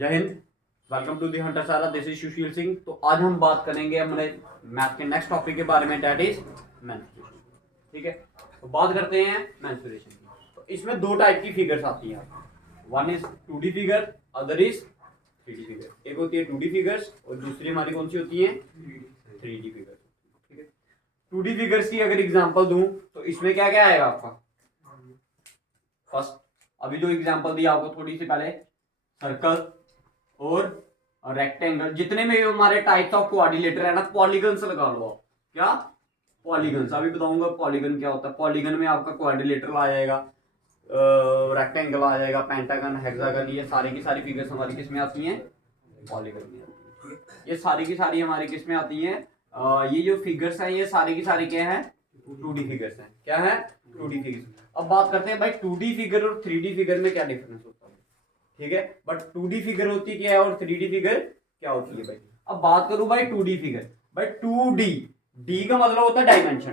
जय हिंद, welcome to the hunter सारा। This is Sushil Singh. तो आज हम बात करेंगे हमारे मैथ के नेक्स्ट टॉपिक के बारे में, दैट इज मेंस्ट्रुएशन। ठीक है, तो बात करते हैं मेंस्ट्रुएशन की। तो इसमें दो टाइप की फिगर्स आती हैं। One is 2D figure, other is 3D figure. एक होती है 2D फिगर्स और दूसरी हमारी कौन सी होती है? 3D figure. ठीक है, 2D फिगर्स की अगर एग्जांपल दूं तो इसमें क्या क्या आएगा आपका? फर्स्ट, अभी जो एग्जांपल दिया आपको थोड़ी सी पहले, सर्कल और रेक्टेंगल, जितने में हमारे टाइप्स ऑफ क्वाड्रिलेटर है ना, पॉलीगन्स लगा लो आप। क्या? पॉलीगन्स। अभी बताऊंगा पॉलीगन क्या होता है। पॉलीगन में आपका क्वाड्रिलेटर आ जाएगा, रेक्टेंगल आ जाएगा, पेंटागन, हेक्सागन, ये सारी की सारी फिगर्स हमारी किस में आती हैं? पॉलीगन में आती है। ये सारी की सारी हमारी किस में आती हैं? ये जो फिगर्स हैं ये सारी की सारी क्या है? 2D फिगर्स हैं। क्या है? 2D figures. अब बात करते हैं भाई 2D फिगर और 3D फिगर में क्या डिफरेंस होता है। ठीक है, बट 2D फिगर होती क्या है और 3D फिगर क्या होती है भाई? अब बात करूं भाई 2D फिगर। भाई 2D, डी का मतलब होता है डायमेंशन।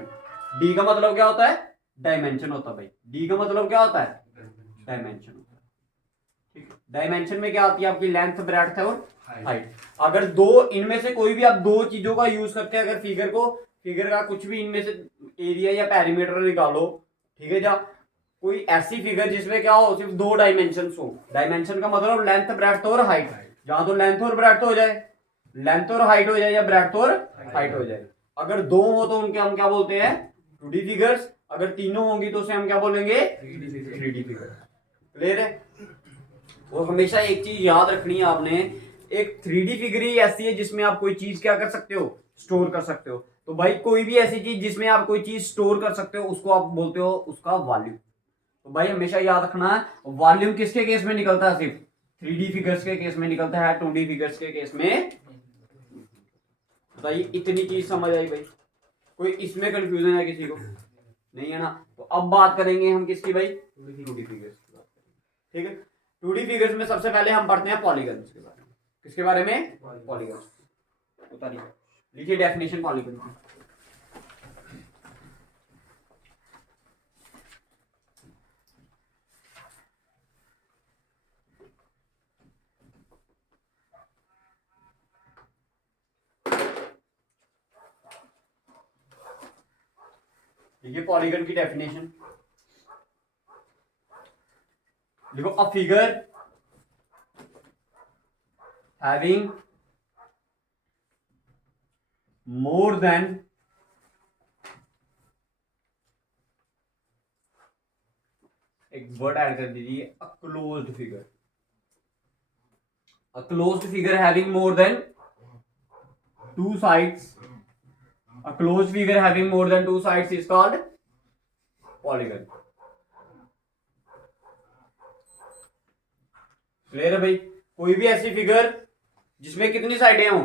डी का मतलब क्या होता है? डायमेंशन होता है भाई। डी का मतलब क्या होता है? डायमेंशन होता है। ठीक है, डायमेंशन में क्या आती है आपकी? लेंथ, ब्रेड्थ और हाइट। अगर दो इनमें से कोई भी आप दो चीजों का यूज करते हैं, अगर फिगर का कुछ भी इनमें से एरिया या पेरीमीटर निकालो, ठीक है, जा कोई ऐसी फिगर जिसमें क्या हो, सिर्फ दो डायमेंशन हो। डायमेंशन का मतलब लेंथ, ब्रेड्थ और हाइट। जहां तो लेंथ और ब्रेड्थ हो जाए, लेंथ और हाइट हो जाए, या ब्रेड्थ और हाइट हो जाए। अगर दो हो तो उनके हम क्या बोलते हैं? 2D figures. अगर तीनों होंगी तो उसे हम क्या बोलेंगे? 3D figure. क्लियर है? और हमेशा एक चीज याद रखनी है आपने, एक 3D फिगर ही ऐसी है जिसमें आप कोई चीज क्या कर सकते हो? स्टोर कर सकते हो। तो भाई कोई भी ऐसी चीज जिसमें आप कोई चीज स्टोर कर सकते हो उसको आप बोलते हो उसका वॉल्यूम। तो भाई हमेशा याद रखना है, वॉल्यूम किसके केस में निकलता है? सिर्फ 3D फिगर्स के केस में निकलता है, 2D फिगर्स के केस में। बताइए, इतनी चीज समझ आई भाई? कोई इसमें कंफ्यूजन है किसी को? नहीं है ना? तो अब बात करेंगे हम किसकी भाई? 2D फिगर्स की बात करेंगे। ठीक है, 2D फिगर्स में सबसे पहले हम पढ़ते हैं पॉलीगन्स के बारे में। किसके बारे में? पॉलीगन्स। बताइए, लिखिए डेफिनेशन पॉलीगन की। देखिए पॉलीगन की डेफिनेशन देखो, a figure having more than एक वर्ड ऐड कर दीजिए, a closed figure. A closed figure having more than two sides, a closed figure having more than two sides is called polygon. Clear है भाई? कोई भी ऐसी figure जिसमें कितनी साइडें हो?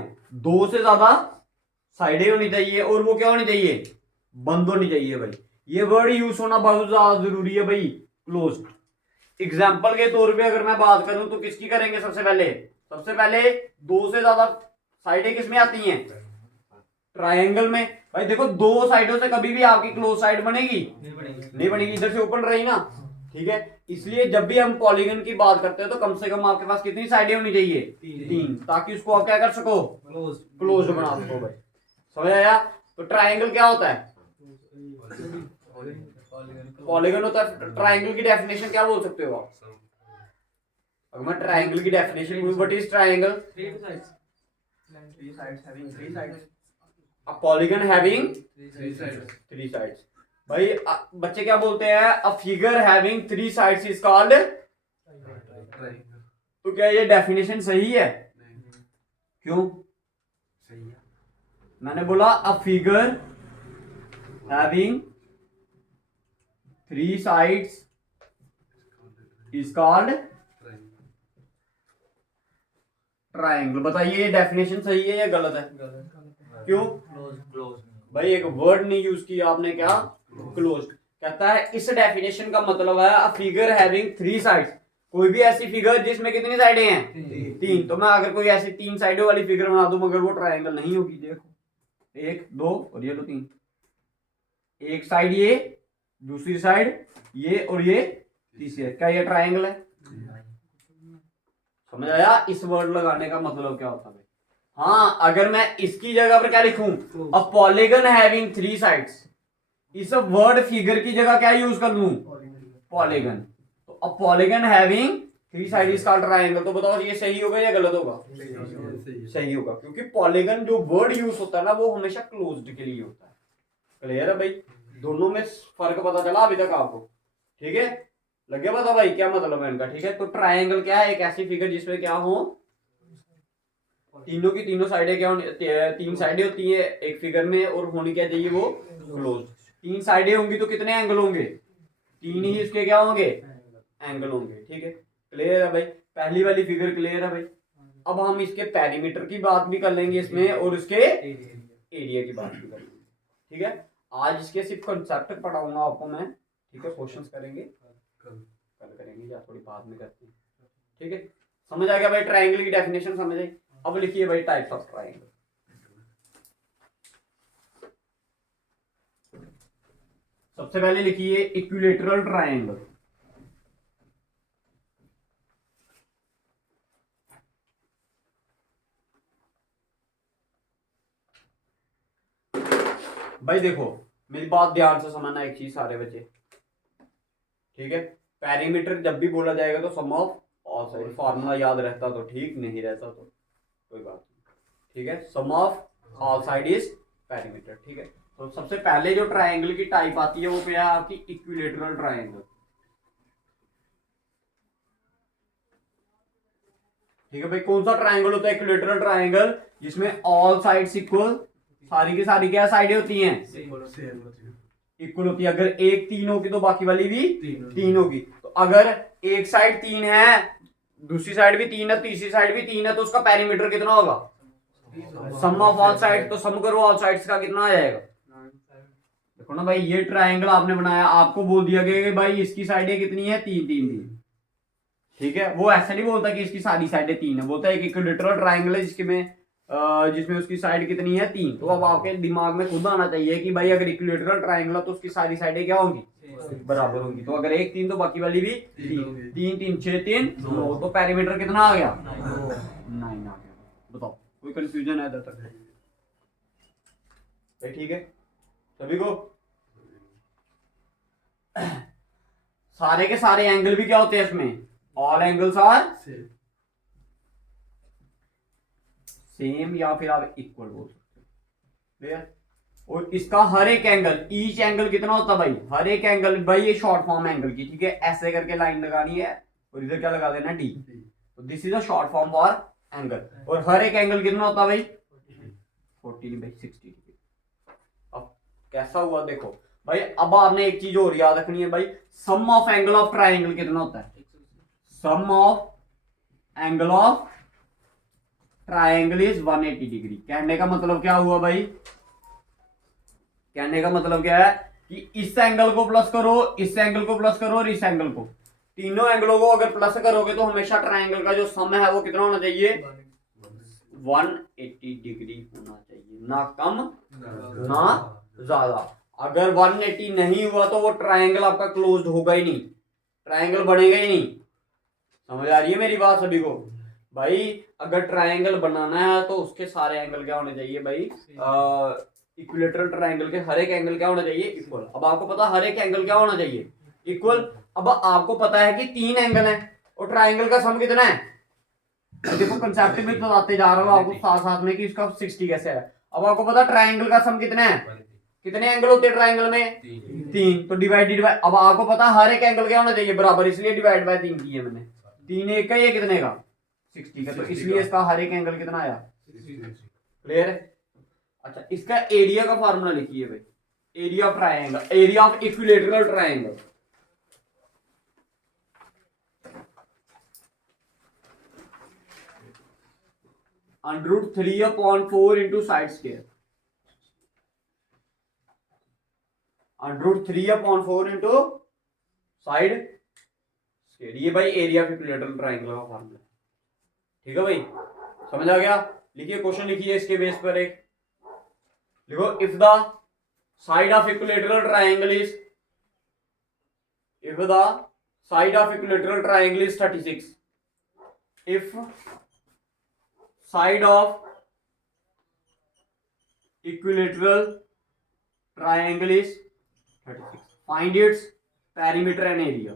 दो से ज्यादा साइडें होनी चाहिए, और वो क्या होनी चाहिए? बंद होनी चाहिए भाई। ये वर्ड यूज होना बहुत ज्यादा जरूरी है भाई, क्लोज्ड। एग्जाम्पल के तौर पे अगर मैं बात करूं तो किसकी करेंगे? सबसे पहले दो से ज्यादा साइडें किसमें आती हैं? ट्रायंगल में। भाई देखो, दो साइडों से कभी भी आपकी क्लोज साइड बनेगी? नहीं बनेगी। इधर से ओपन रही ना। ठीक है, इसलिए जब भी हम पॉलीगन की बात करते हैं तो कम से कम आपके पास कितनी साइडें होनी चाहिए? तीन, ताकि उसको आप क्या कर सको? क्लोज बना सको भाई। समझ आया? तो ट्रायंगल क्या होता है? पॉलीगन होता है। ट्रायंगल की डेफिनेशन क्या बोल सकते हो आप? अगर मैं ट्रायंगल की डेफिनेशन बोलूं, what is triangle? A polygon having three sides. भाई बच्चे क्या बोलते हैं? A figure having three sides is called. तो क्या ये डेफिनेशन सही है? क्यों सही है? मैंने बोला a figure having three sides is called triangle. बताइए डेफिनेशन सही है या गलत है? क्यों? भाई एक वर्ड नहीं यूज किया आपने, क्या? क्लोज। कहता है इस डेफिनेशन का मतलब है a figure having three sides. कोई भी ऐसी फिगर जिसमें कितनी साइडें हैं? तीन। तो मैं अगर कोई ऐसी तीन साइडों वाली फिगर बना दूं मगर वो ट्रायंगल नहीं होगी। देखो, एक, दो और ये लो, तीन। एक साइड ये, दूसरी साइड ये, और ये तीसरी। क्या ये ट्रायंगल है? समझ आया इस वर्ड लगाने का मतलब क्या होता है? हाँ, अगर मैं इसकी जगह पर क्या लिखूं, अ पॉलीगन हैविंग 3 साइड्स, इस वर्ड फिगर की जगह क्या यूज कर लूं, पॉलीगन। तो a polygon having 3 side is called triangle. तो बताओ ये सही होगा या गलत होगा? सही होगा, क्योंकि पॉलीगन जो वर्ड यूज होता है ना वो हमेशा क्लोज्ड के लिए होता है। क्लियर है भाई? दोनों में फर्क पता चला अभी तक आपको? ठीक है, लगे पता भाई क्या मतलब है इनका? ठीक है, तो ट्रायंगल क्या है? एक ऐसी फिगर जिसमें क्या हो, तीनों की तीनों साइडें क्या होनी, 3 साइडें होती है एक फिगर में, और होनी क्या चाहिए, वो क्लोज। 3 साइडें होंगी तो कितने एंगल होंगे? 3 ही इसके क्या होंगे, एंगल होंगे। ठीक है, क्लियर है भाई? पहली वाली फिगर क्लियर है भाई? अब हम इसके पेरीमीटर की बात भी कर लेंगे इसमें, और उसके एरिया की बात भी कर लेंगे। ठीक है, आज इसके सिर्फ कंसेप्ट पढ़ाऊंगा आपको मैं। ठीक है, क्वेश्चंस करेंगे कल करेंगे या थोड़ी बाद में करते हैं। ठीक है, समझ आ गया भाई? ट्रायंगल की डेफिनेशन समझ आई? अब लिखिए भाई टाइप्स ऑफ ट्रायंगल। सबसे पहले लिखिए इक्विलेटरल ट्रायंगल। भाई देखो, मेरी बात ध्यान से समझना एक चीज सारे बच्चे। ठीक है, पेरीमीटर जब भी बोला जाएगा तो सम ऑफ ऑल साइड, फार्मूला याद रहता तो ठीक, नहीं रहता तो कोई बात नहीं। ठीक है, sum of all side is perimeter. ठीक है, तो सबसे पहले जो ट्रायंगल की टाइप आती है वो क्या है आपकी? Equilateral triangle. ठीक है भाई, कौन सा ट्रायंगल होता है इक्विलेटरल ट्रायंगल? जिसमें ऑल साइड्स इक्वल, सारी की सारी क्या साइडें होती हैं, इक्वल होती है। अगर एक 3 होगी तो बाकी वाली भी 3 होगी। तो अगर एक साइड 3 है, दूसरी साइड भी 3 है, तीसरी साइड भी 3 है, तो उसका पेरीमीटर कितना होगा? सम ऑफ ऑल साइड। तो सम करो ऑल साइड्स का, कितना आ जाएगा? देखो ना भाई, ये ट्रायंगल आपने बनाया, आपको बोल दिया गया कि भाई इसकी साइडें कितनी है, 3 3 3। ठीक है, वो ऐसा नहीं बोलता कि इसकी सारी साइडें 3 है, बोलता है एक इक्विलेटरल ट्रायंगल है जिसमें उसकी साइड कितनी है, 3। तो अब आपके दिमाग में खुद आना चाहिए कि भाई अगर इक्विलेटरल ट्रायंगल है तो उसकी सारी साइडें क्या होंगी, बराबर होंगी। तो अगर एक 3 तो बाकी वाली भी 3 3 3 6 3 9, तो पेरीमीटर कितना आ गया? 9 आ गया। बताओ कोई कंफ्यूजन है इधर तक? ठीक है सभी को? सारे के सारे एंगल भी क्या होते हैं इसमें? ऑल एंगल्स आर सेम, या फिर आप इक्वल बोल सकते हो। क्लियर? और इसका हर एक एंगल, ईच एंगल कितना होता है भाई? हर एक एंगल भाई, ये शॉर्ट फॉर्म एंगल की। ठीक है, ऐसे करके लाइन लगानी है और इधर क्या लगा देना, डी। तो this is a short form for angle. और हर एक एंगल कितना होता है भाई? 14/60। अब कैसा हुआ देखो भाई, अब आपने एक चीज और याद रखनी है भाई, sum of angle of triangle कितना होता है? Sum of angle of triangle is 180 degree. कहने का मतलब क्या हुआ भाई? कहने का मतलब क्या है कि इस एंगल को प्लस करो, इस एंगल को प्लस करो और इस एंगल को, तीनों एंगलों को अगर प्लस करोगे तो हमेशा ट्राइंगल का जो सम है वो कितना होना चाहिए? 180 डिग्री होना चाहिए, ना कम ना ज्यादा। अगर 180 नहीं हुआ तो वो ट्राइंगल आपका क्लोज्ड होगा ही नहीं, ट्राइंगल बनेगा ही नहीं। समझ आ रही है मेरी बात सभी को? भाई अगर ट्राइंगल बनाना है तो उसके सारे एंगल क्या होने चाहिए भाई? इक्विलेटरल ट्राइंगल के हर एक एंगल क्या होना चाहिए? इक्वल। अब आपको पता हर एक एंगल क्या होना चाहिए? इक्वल। अब आपको पता है कि 3 एंगल है और ट्राइंगल का सम कितना है? देखो कंसेप्ट भी बताते जा रहा हूँ आपको साथ साथ में कि इसका 60 कैसे है। अब आपको पता ट्राइंगल का सम कितना है? कितने एंगल होते हैं ट्राइंगल में? 3। तो डिवाइडेड बाय, अब आपको पता हर एक एंगल क्या होना चाहिए? बराबर, इसलिए डिवाइड बाय 3 किया मैंने। 3 एक का, ये कितने का? 60 का। तो इसलिए इसका हर एक एंगल कितना आया? क्लियर है? अच्छा, इसका एरिया का फार्मूला लिखिए भाई। Area of triangle, area of equilateral triangle. √3/4 into side square. √3/4 into side square. ये भाई एरिया ऑफ इक्विलेटरल ट्राइंगल का फार्मूला। ठीक है भाई, समझ आ गया? लिखिए क्वेश्चन लिखिए इसके बेस पर एक लिखो, if the side of equilateral triangle is, if the side of equilateral triangle is 36, if side of equilateral triangle is 36, find its perimeter and area.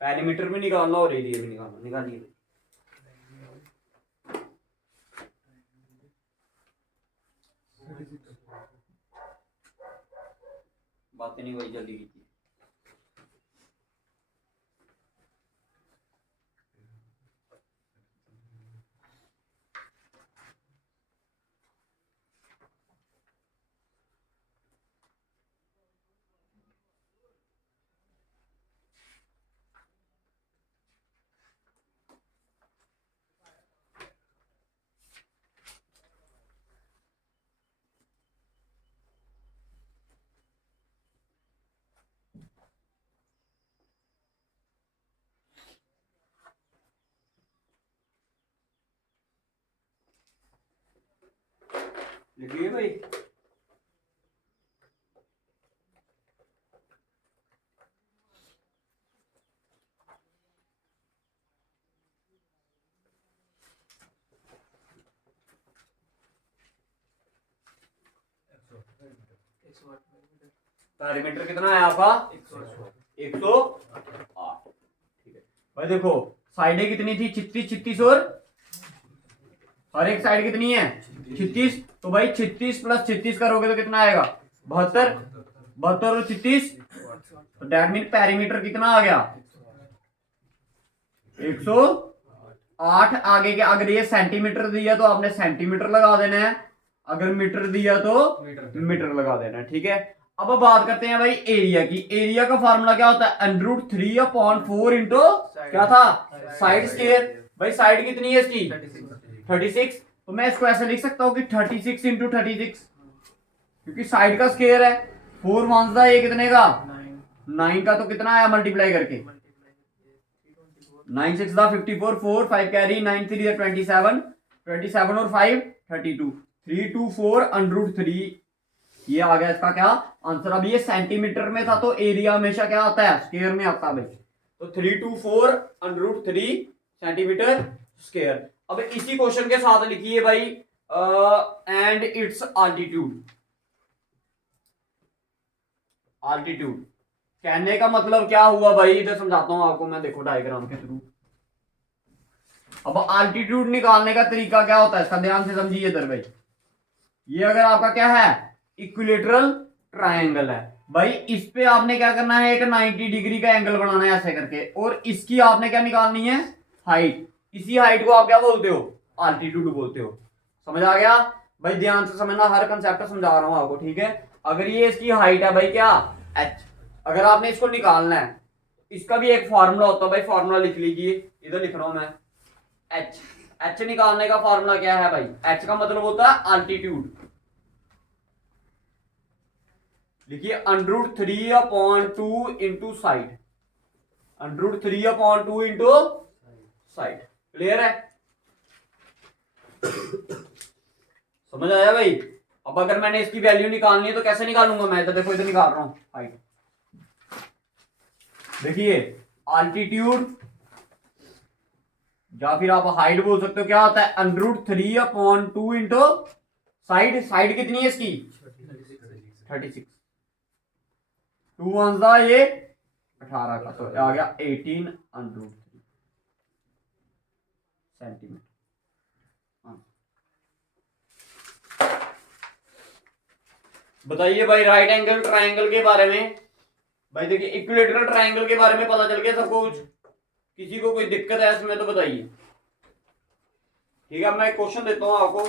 Perimeter भी निकालना और एरिया भी निकालना, निकालिए। बातें नहीं भाई, जल्दी कीजिए। लिखिए भाई। पेरीमीटर कितना है आपका? 108। ठीक है भाई, देखो साइडें कितनी थी? 36 36 और हर एक साइड कितनी है? 36। तो भाई 36 प्लस 36 करोगे तो कितना आएगा? 72। 72 और 36, तो दैट मीन पेरीमीटर कितना आ गया? 108। आगे के अगर ये सेंटीमीटर दिया तो आपने सेंटीमीटर लगा देना है, अगर मीटर दिया तो मीटर लगा देना है। ठीक है, अब बात करते हैं भाई एरिया की। एरिया का फार्मूला क्या होता है? √3/4 इंटू क्या था? Side square. भाई साइड कितनी है इसकी? 36। तो मैं इसको ऐसे लिख सकता हूं कि 36 इंटू 36, क्योंकि साइड का स्क्वायर है। 4 1 ये कितने का? 9 का। तो कितना आया मल्टीप्लाई करके? 9 6 54, 4 5 कैरी, 9 3 27, 27 और 5 32, 324 √3। ये आ गया इसका क्या आंसर। अब ये सेंटीमीटर में था तो एरिया हमेशा क्या आता है? स्क्वायर में आता है भाई। तो 324 √3 सेंटीमीटर स्क्वायर। अब इसी क्वेश्चन के साथ लिखिए भाई एंड इट्स आल्टीट्यूड। आल्टीट्यूड कहने का मतलब क्या हुआ भाई? इधर समझाता हूं आपको मैं, देखो डायग्राम के थ्रू। अब आल्टीट्यूड निकालने का तरीका क्या होता है इसका ध्यान से समझिए इधर भाई। ये अगर आपका क्या है? इक्विलेटरल ट्रायंगल है भाई, इस पे आपने क्या करना है? एक 90 डिग्री का एंगल बनाना है ऐसे करके, और इसकी आपने क्या निकालनी है? हाइट। इसी हाइट को आप क्या बोलते हो? आल्टीट्यूड बोलते हो। समझ आ गया भाई? ध्यान से समझना, हर कंसेप्ट समझा रहा हूं आपको। ठीक है, अगर ये इसकी हाइट है भाई क्या? h। अगर आपने इसको निकालना है, इसका भी एक फॉर्मूला होता है भाई, फॉर्मूला लिख लीजिए, इधर लिख रहा हूं मैं। h निकालने का फॉर्मूला क्या है भाई? h का मतलब होता है आल्टीट्यूड। लिखिए √3/2 into side. √3/2 into side. Clear है? समझ आया भाई? अब अगर मैंने इसकी वैल्यू निकालनी है तो कैसे निकालूंगा मैं? तो देखो इधर निकाल रहा हूं हाइट। देखिए आल्टीट्यूड या फिर आप हाइट बोल सकते हो, क्या होता है? √3/2 इंटू साइड। साइड कितनी है इसकी? 36। 2 1 ये 18 का, तो आ गया 18 √3 सेंटीमीटर। बताइए भाई राइट एंगल ट्रायंगल के बारे में। भाई देखिए इक्विलेटरल ट्रायंगल के बारे में पता चल गया सबको कुछ? किसी को कोई दिक्कत है इसमें तो बताइए। ठीक है, मैं एक क्वेश्चन देता हूं आपको।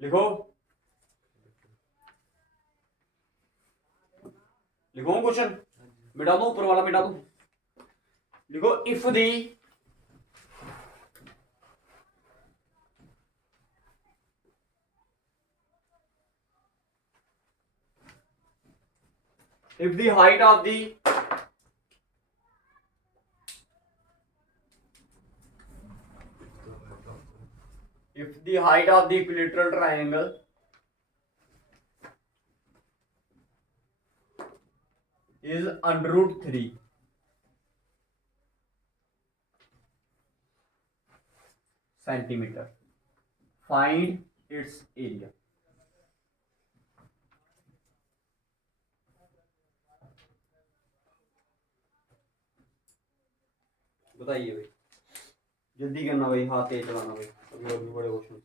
लिखो लिखो क्वेश्चन, मिटा दो ऊपर वाला, मिटा दो। लिखो if the if the height of the equilateral triangle is under root 3 centimeter, find its area। बताइए भाई, जल्दी करना भाई, हाथ तेज चलाना भाई, अभी और भी बड़े क्वेश्चन हैं।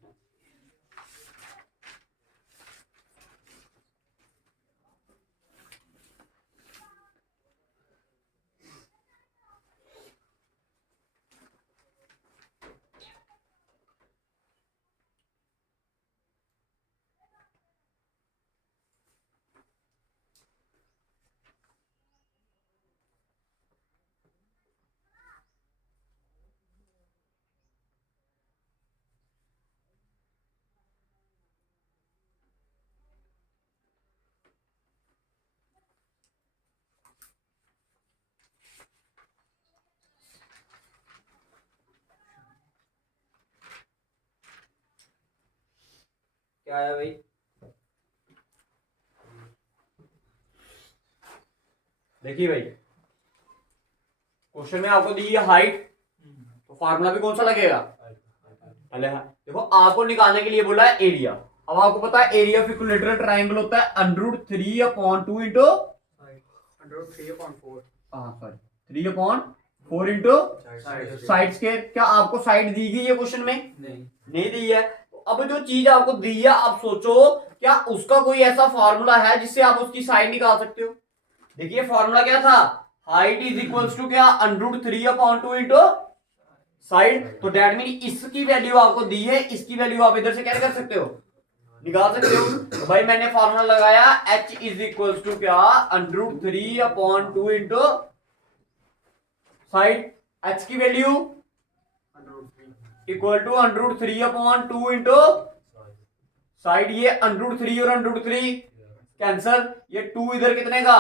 क्या आया भाई? देखिए भाई, क्वेश्चन में आपको दी है हाइट, तो फार्मूला भी कौन सा लगेगा? पहले देखो, आपको निकालने के लिए बोला है एरिया। अब आपको पता है एरिया ऑफ इक्विलेटरल ट्रायंगल होता है √3/2 इंटू √3/4 इंटू साइड स्क्वायर। क्या आपको साइड दी गई है क्वेश्चन में? नहीं दी है। अब जो चीज आपको दी है, आप सोचो क्या उसका कोई ऐसा फार्मूला है जिससे आप उसकी साइड निकाल सकते हो? देखिए फार्मूला क्या था, हाइट इज इक्वल्स टू क्या, √3/2 इंटू साइड। तो डेट मीन इसकी वैल्यू आपको दी है, इसकी वैल्यू आप इधर से क्या कर सकते हो, निकाल सकते हो। तो भाई मैंने फार्मूला लगाया h इज इक्वल्स टू क्या, √3/2 इंटू साइड। h की value equal to √3/2 into side. ये √3 और √3 कैंसल, ये 2 इधर कितने का,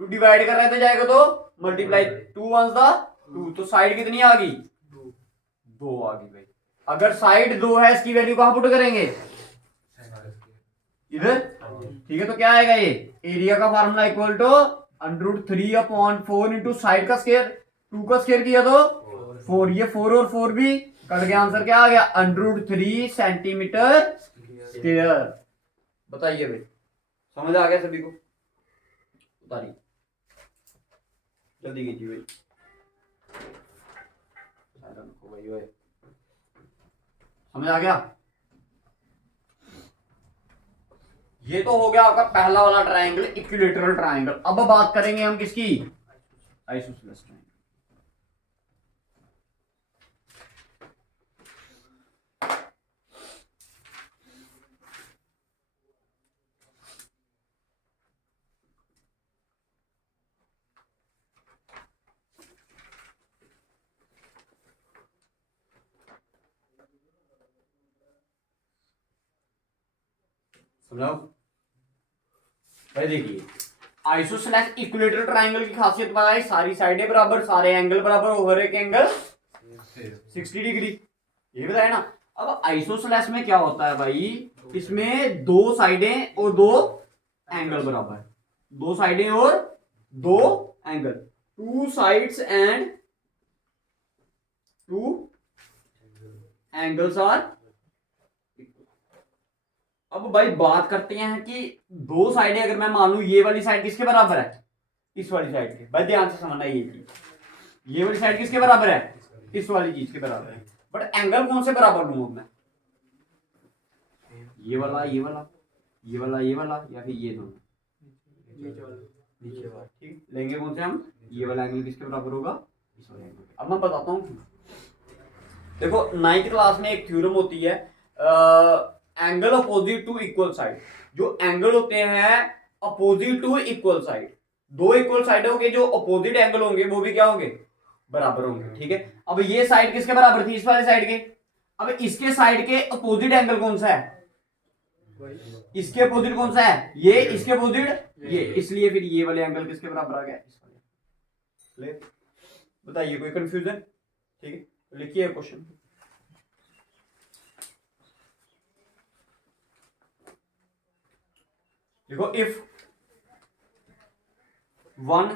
2 डिवाइड कर रहे थे जाएगा तो मल्टीप्लाई, 2 1 2, तो साइड कितनी आ गई, 2 आ गई भाई। अगर साइड 2 है, इसकी वैल्यू कहां पुट करेंगे, इधर, ठीक है। तो क्या आएगा, ये एरिया का formula equal to √3/4 into side का स्क्वायर, 2 का स्क्वायर किया तो 4, ये 4 और 4 भी कट गया, आंसर क्या आ गया, √3 सेंटीमीटर स्क्वायर। बताइए भाई, समझ आ गया सभी को? बताइए, जल्दी कीजिए भाई। समझ आ गया? ये तो हो गया आपका पहला वाला ट्रायंगल, इक्विलेटरल ट्रायंगल। अब बात करेंगे हम किसकी, आइसोसेलेस ट्रायंगल। समझाओ भाई। देखिए आइसोसेलेस इक्विलेटरल ट्रायंगल की खासियत बताई, सारी साइडें बराबर, सारे एंगल बराबर, ओवर एक एंगल 60 डिग्री, ये बताया ना। अब आइसोसेलेस में क्या होता है भाई, इसमें 2 साइडें और 2 एंगल बराबर, 2 साइडें और 2 angle, 2 sides and 2 angles are. अब भाई बात करते हैं कि 2 साइडें अगर मैं मान लू, ये वाली साइड किसके बराबर है, इस वाली साइड के। भाई ध्यान से समझना, ये चीज, ये वाली साइड किसके बराबर है, इस वाली चीज के बराबर है। बट एंगल कौन से बराबर लूंगा मैं, ये वाला, ये वाला, ये वाला, ये वाला, या फिर ये दोनों, नीचे वाला, ठीक लेंगे कौन से हम, ये वाला एंगल किसके बराबर होगा, इस वाले एंगल। अब मैं बताता हूँ, देखो 9th क्लास में एक थ्योरम होती है, angle opposite to equal side. जो एंगल होते हैं opposite to equal side, 2 equal साइडों के जो अपोजिट एंगल होंगे वो भी क्या होंगे, बराबर होंगे, ठीक है। अब ये साइड किसके बराबर थी, इस वाले साइड के। अब इसके साइड के अपोजिट एंगल कौन सा है, इसके अपोजिट कौन सा है? ये। इसके अपोजिट ये, इसलिए फिर ये वाले एंगल किसके बराबर आ गया? इस वाले। बताइए कोई कंफ्यूजन? ठीक है, लिखिए क्वेश्चन। देखो, इफ वन,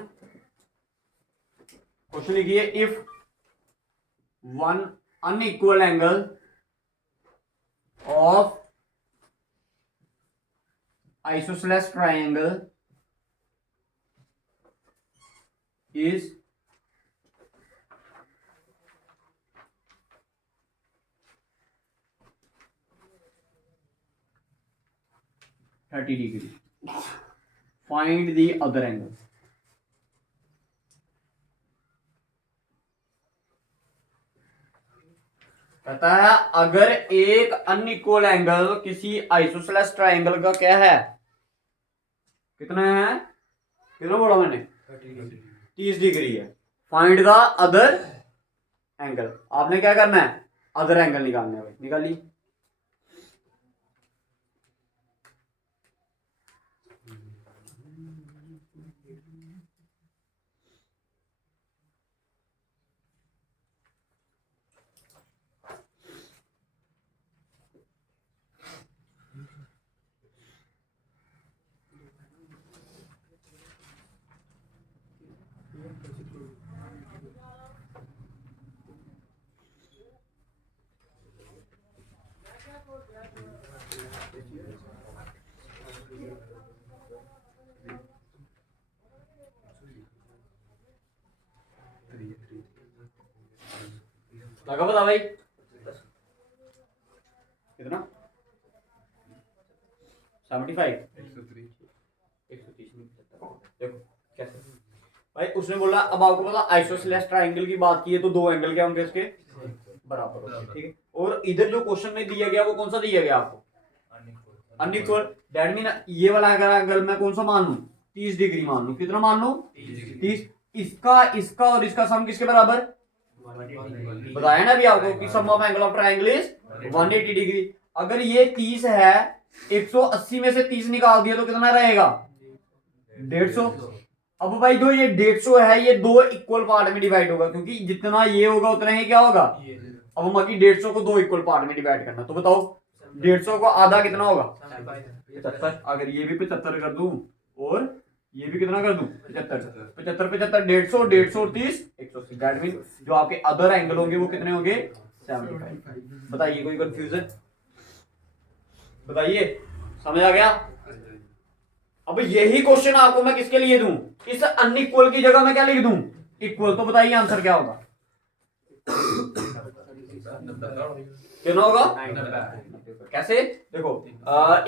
क्वेश्चन लिखिए, if one unequal angle of isosceles triangle is 30 degree, find the other angle। कहता है अगर एक अनइक्वल एंगल किसी आइसोसेलेस ट्राइंगल का क्या है, कितना है, कितना बोला मैंने? 30 डिग्री है। Find the other angle. आपने क्या करना है? अदर एंगल निकालना है भाई। निकाली। लगा बता भाई कितना? 75, 130। देखो कैसे भाई, उसने बोला, अब आपको पता आइसोसेलेस ट्राइंगल की बात की है तो दो एंगल क्या होंगे इसके? बराबर होंगे। ठीक है, और इधर जो क्वेश्चन में दिया गया वो कौन सा दिया गया आपको? अनइक्वल। दैट मीन ये वाला एंगल मैं कौन सा मान लूं? 30 डिग्री मान लूं। कितना मान लूं? 30। इसका और इसका सम किसके बराबर? बताया ना अभी आपको कि sum of angle of triangle is 180 degree. अगर ये 30 है, 180 में से 30 निकाल दिया तो कितना रहेगा? 150। अब भाई जो ये 150 है, ये दो इक्वल पार्ट में डिवाइड होगा, क्योंकि जितना ये होगा उतना ही क्या होगा? अब बाकी 150 को दो इक्वल पार्ट में डिवाइड करना, तो बताओ 150 को आधा कितना होगा? 75। अगर ये भी 75 कर दूं और ये भी कितना कर दूं? 75, 75, 150, 150 और 30, 180। दैट मीन जो आपके अदर एंगल होंगे वो कितने होंगे? 75। बताइए कोई कंफ्यूजन? बताइए, समझ आ गया? अब यही क्वेश्चन आपको मैं किसके लिए दूं? इस अनइक्वल की जगह मैं क्या लिख दूं? इक्वल। तो बताइए आंसर क्या होगा? कितना होगा? कैसे? देखो,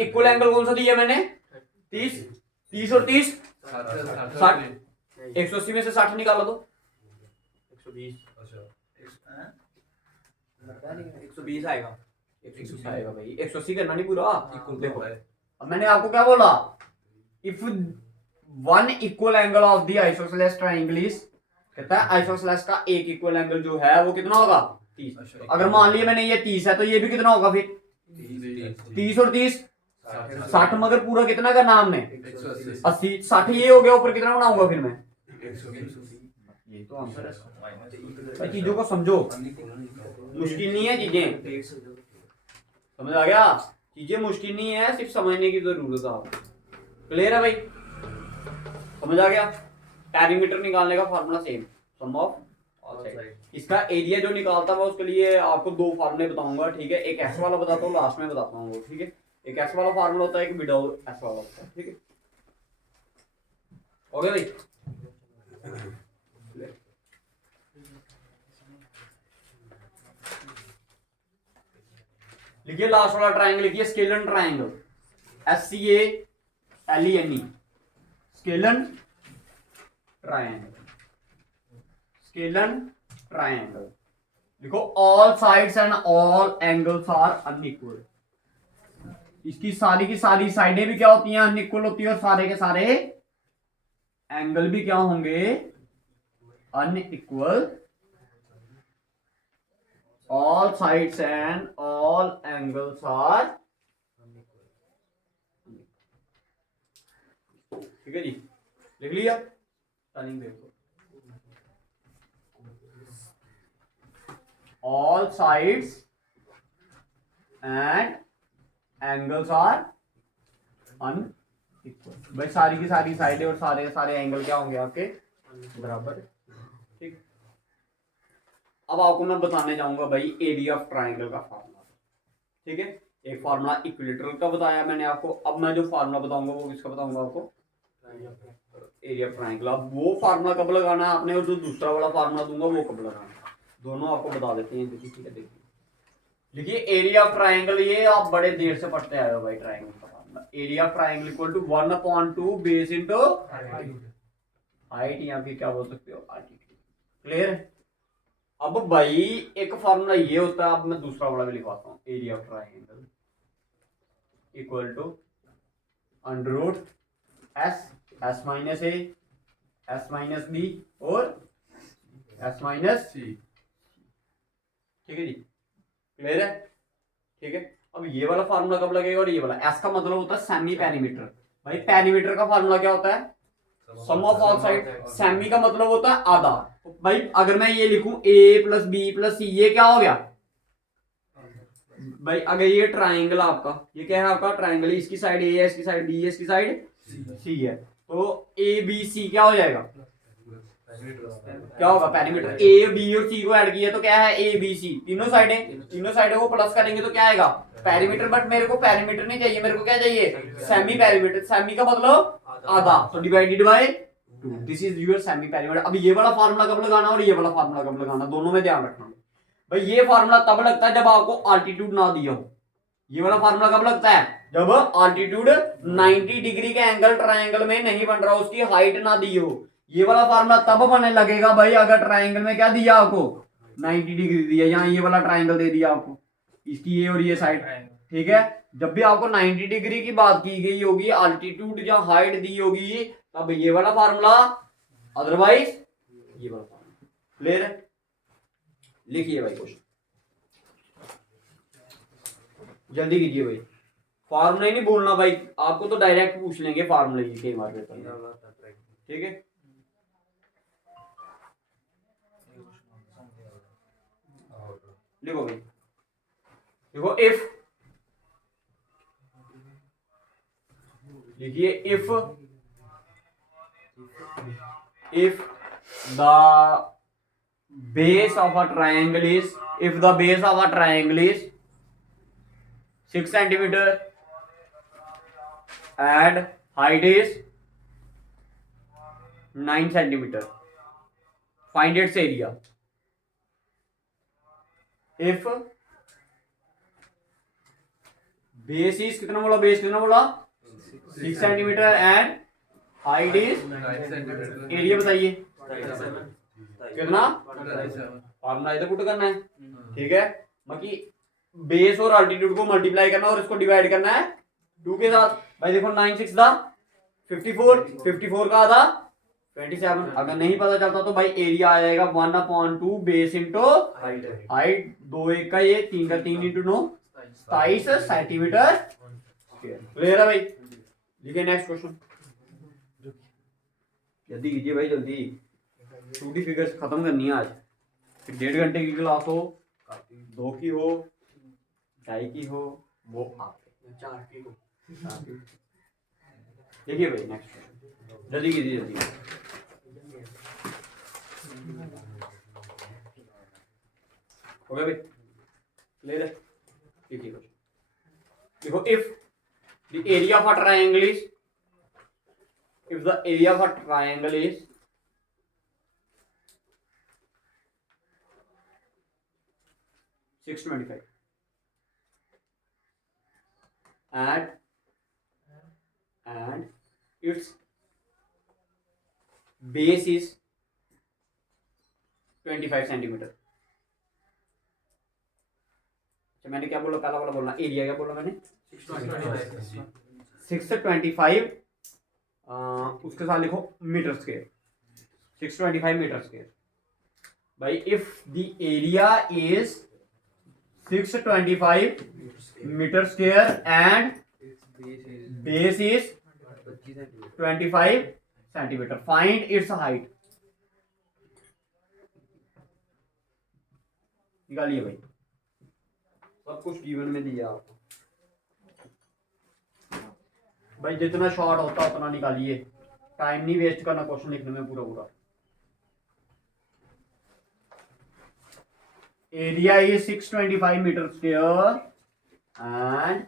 इक्वल एंगल कौन सा दिया मैंने? 30, 30 और 30 60। 180 में से 60 निकालो तो 120। 120 आएगा। 120 आएगा भाई। 180 करना नहीं पूरा। देखो, अब मैंने आपको क्या बोला? If one equal angle of the isosceles triangle is, कहता है आइसोसेलेस का एक इक्वल एंगल जो है वो कितना होगा? 30। अगर मान लिया मैंने ये 30 है तो ये भी कितना होगा फिर? 30 और 30 60। मगर पूरा कितना करना हमने? 80। 60 ये हो गया, ऊपर कितना बनाऊंगा फिर मैं? ये तो आंसर है। चीजों को समझो, मुश्किल नहीं है चीजें। समझ आ गया? चीजें मुश्किल नहीं है, सिर्फ समझने की जरूरत है आपको। क्लियर है भाई? समझ आ गया? पेरीमीटर निकालने का formula same, sum of all side. इसका एरिया जो निकालता है उसके लिए आपको दो फार्मूले बताऊंगा। ठीक है, एक एस वाला बताता हूँ, लास्ट में बताता हूँ। ठीक है, एक एस वाला फार्मूला होता है, एक विदाउट एस वाला होता है। ठीक है, ओके भाई? लिखिए लास्ट वाला ट्राइंगल, लिखिए scalene triangle, SCALENE, scalene triangle. Scalene triangle लिखो, all sides and all angles are unequal. इसकी सारी की सारी साइडें भी क्या होती हैं? अनइक्वल होती है, और सारे के सारे एंगल भी क्या होंगे? Unequal. All sides and all angles are ठीक है जी, लिख लिया। Turning wave all sides and angles are unequal. भाई सारी की सारी साइडें और सारे सारे एंगल क्या होंगे आपके बराबर, ठीक। अब आपको मैं बताने जाऊंगा भाई एरिया ऑफ ट्राइंगल का फार्मूला, ठीक है। एक फार्मूला इक्विलेटरल का बताया मैंने आपको, अब मैं जो फार्मूला बताऊंगा वो किसका बताऊंगा आपको, एरिया ऑफ ट्राइंगल। अब वो फार्मूला कब लगाना है आपने और जो दूसरा वाला फार्मूला दूंगा वो कब लगाना है, दोनों आपको बता देते हैं। ठीक है, देखिए देखिए एरिया ऑफ ट्राइंगल, ये आप बड़े देर से पढ़ते आए हो भाई ट्राइंगल का formula. Area of triangle equal to 1/2 base into height, या फिर क्या बोल सकते हो आल्टीट्यूड। क्लियर। अब भाई एक फार्मूला ये होता है, अब मैं दूसरा वाला भी लिखवाता हूँ। Area of triangle equal to under root s minus A, S minus B और एस माइनस सी। ठीक है जी, क्लियर है, ठीक है। अब ये वाला फार्मूला कब लगेगा और ये वाला, एस का मतलब होता है सेमी पेरीमीटर। भाई पेरीमीटर का फार्मूला क्या होता है, sum of all side. Semi का मतलब होता है आधा। तो भाई अगर मैं ये लिखूं a प्लस बी प्लस सी, ये क्या हो गया भाई, अगर ये ट्राइंगल आपका, ये क्या है आपका ट्राइंगल, इसकी साइड ए है, इसकी साइड बी है, इसकी साइड सी है, तो ए बी सी क्या हो जाएगा, क्या होगा पेरीमीटर। ए बी और सी को ऐड किया तो क्या है ए बी सी, तीनों साइडें को प्लस करेंगे तो क्या आएगा पेरीमीटर। बट मेरे को पेरीमीटर नहीं चाहिए, मेरे को क्या चाहिए सेमी पेरीमीटर। सेमी का मतलब आधा, तो divided by 2, this is your semi perimeter. अब ये वाला फार्मूला कब लगाना और ये वाला फार्मूला कब लगाना, दोनों में ध्यान रखना भाई। ये फार्मूला तब लगता है जब आपको आल्टीट्यूड ना दिया हो। ये वाला फार्मूला कब लगता है, जब आल्टीट्यूड 90 डिग्री के एंगल ट्रायंगल में नहीं बन रहा, उसकी हाइट ना दी हो। ये वाला फार्मूला तब बनने लगेगा भाई अगर ट्रायंगल में क्या दिया आपको 90 डिग्री दिया, यहाँ ये वाला ट्रायंगल दे दिया आपको, इसकी ये और ये साइड, ठीक है। जब भी आपको 90 डिग्री की बात की गई होगी, आल्टीट्यूड या हाइट दी होगी, तब ये वाला फार्मूला, अदरवाइज ये वाला फार्मूला। क्लियर है, लिखिए भाई क्वेश्चन, जल्दी कीजिए भाई। फार्मूला ही नहीं बोलना भाई, आपको तो डायरेक्ट पूछ लेंगे फार्मूला ही कई बार, ठीक है। लिखो भाई, देखो इफ, लिखिए if the base of a triangle is, if the base of a triangle is 6 centimeter and height is 9 centimeter, find its area. If base is कितना बोला, base कितना बोला 6 centimeter and height is 9 centimeter, area बताइए कितना, formula इधर put करना है, ठीक है। बाकी बेस और अल्टीट्यूड को मल्टीप्लाई करना और इसको डिवाइड करना है 2 के साथ। भाई देखो 9 6 दा 54, 54 का आधा 27। अगर नहीं पता चलता तो भाई एरिया आ जाएगा 1/2 बेस इंटू हाइट, 2 1 का ये 3 का 3 इंटू 9 27 सेंटीमीटर। क्लियर है भाई, लिखिए नेक्स्ट क्वेश्चन, जल्दी कीजिए भाई जल्दी, छोटी फिगर्स खत्म करनी है आज। 1.5 घंटे की क्लास हो, 2 की हो, 2.5 की हो, वो आपके 4 की हो। देखिए भाई नेक्स्ट, जल्दी कीजिए जल्दी। हो गया भाई, क्लियर है, देखिए देखो if the area of a triangle is, if the area of a triangle is 625 and its base is 25 centimetre. मैंने क्या बोला, पहला वाला बोलना, एरिया क्या बोला मैंने 625, उसके साथ लिखो मीटर स्क्वायर, 625 मीटर स्क्वायर। भाई if the area is 625 metre square and base is 25 centimetre. Find its height, निकालिए भाई, सब कुछ गिवन में दिया आपको भाई, जितना शॉर्ट होता उतना निकालिए, टाइम नहीं वेस्ट करना क्वेश्चन लिखने में पूरा पूरा। Area is 625 metre square and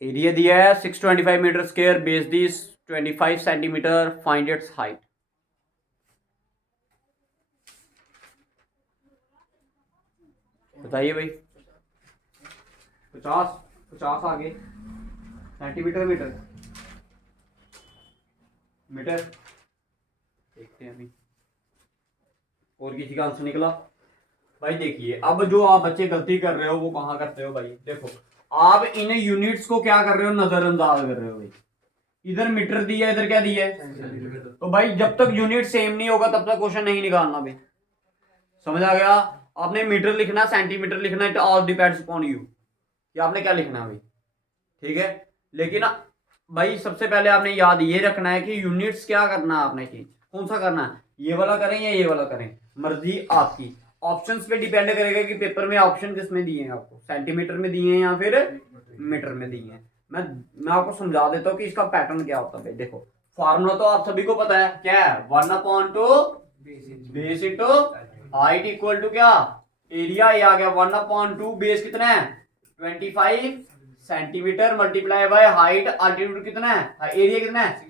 area दिया है 625 metre square, base this 25 centimetre, find its height. बताइए भाई, 50 आगे सेंटीमीटर मीटर मीटर, देखते हैं अभी और किसी का आंसर निकला। भाई देखिए, अब जो आप बच्चे गलती कर रहे हो वो कहाँ करते हो भाई, देखो आप इन यूनिट्स को क्या कर रहे हो, नजरअंदाज कर रहे हो भाई। इधर मीटर दिया है, इधर क्या दिया है, तो भाई जब तक यूनिट सेम नहीं होगा तब तक क्वेश्चन नहीं निकालना भाई, समझ आ गया। आपने मीटर लिखना, सेंटीमीटर लिखना, it all depends upon you कि आपने क्या लिखना है भाई, ठीक है। लेकिन भाई सबसे पहले आपने याद ये रखना है कि यूनिट्स क्या करना है, आपने चीज कौन सा करना है, ये वाला करें या ये वाला करें, मर्जी आपकी। ऑप्शंस पे डिपेंड करेगा कि पेपर में ऑप्शन किसमें दिए हैं आपको, सेंटीमीटर में दिए हैं या फिर मीटर में दिए हैं। मैं आपको समझा देता हूँ कि इसका पैटर्न क्या होता है। देखो फार्मूला तो आप सभी को पता है, क्या है, 1/2 base into height equal to क्या, एरिया। ये आ गया 1/2, बेस कितना है 25 centimetre, multiply by height, altitude कितना है, एरिया कितना है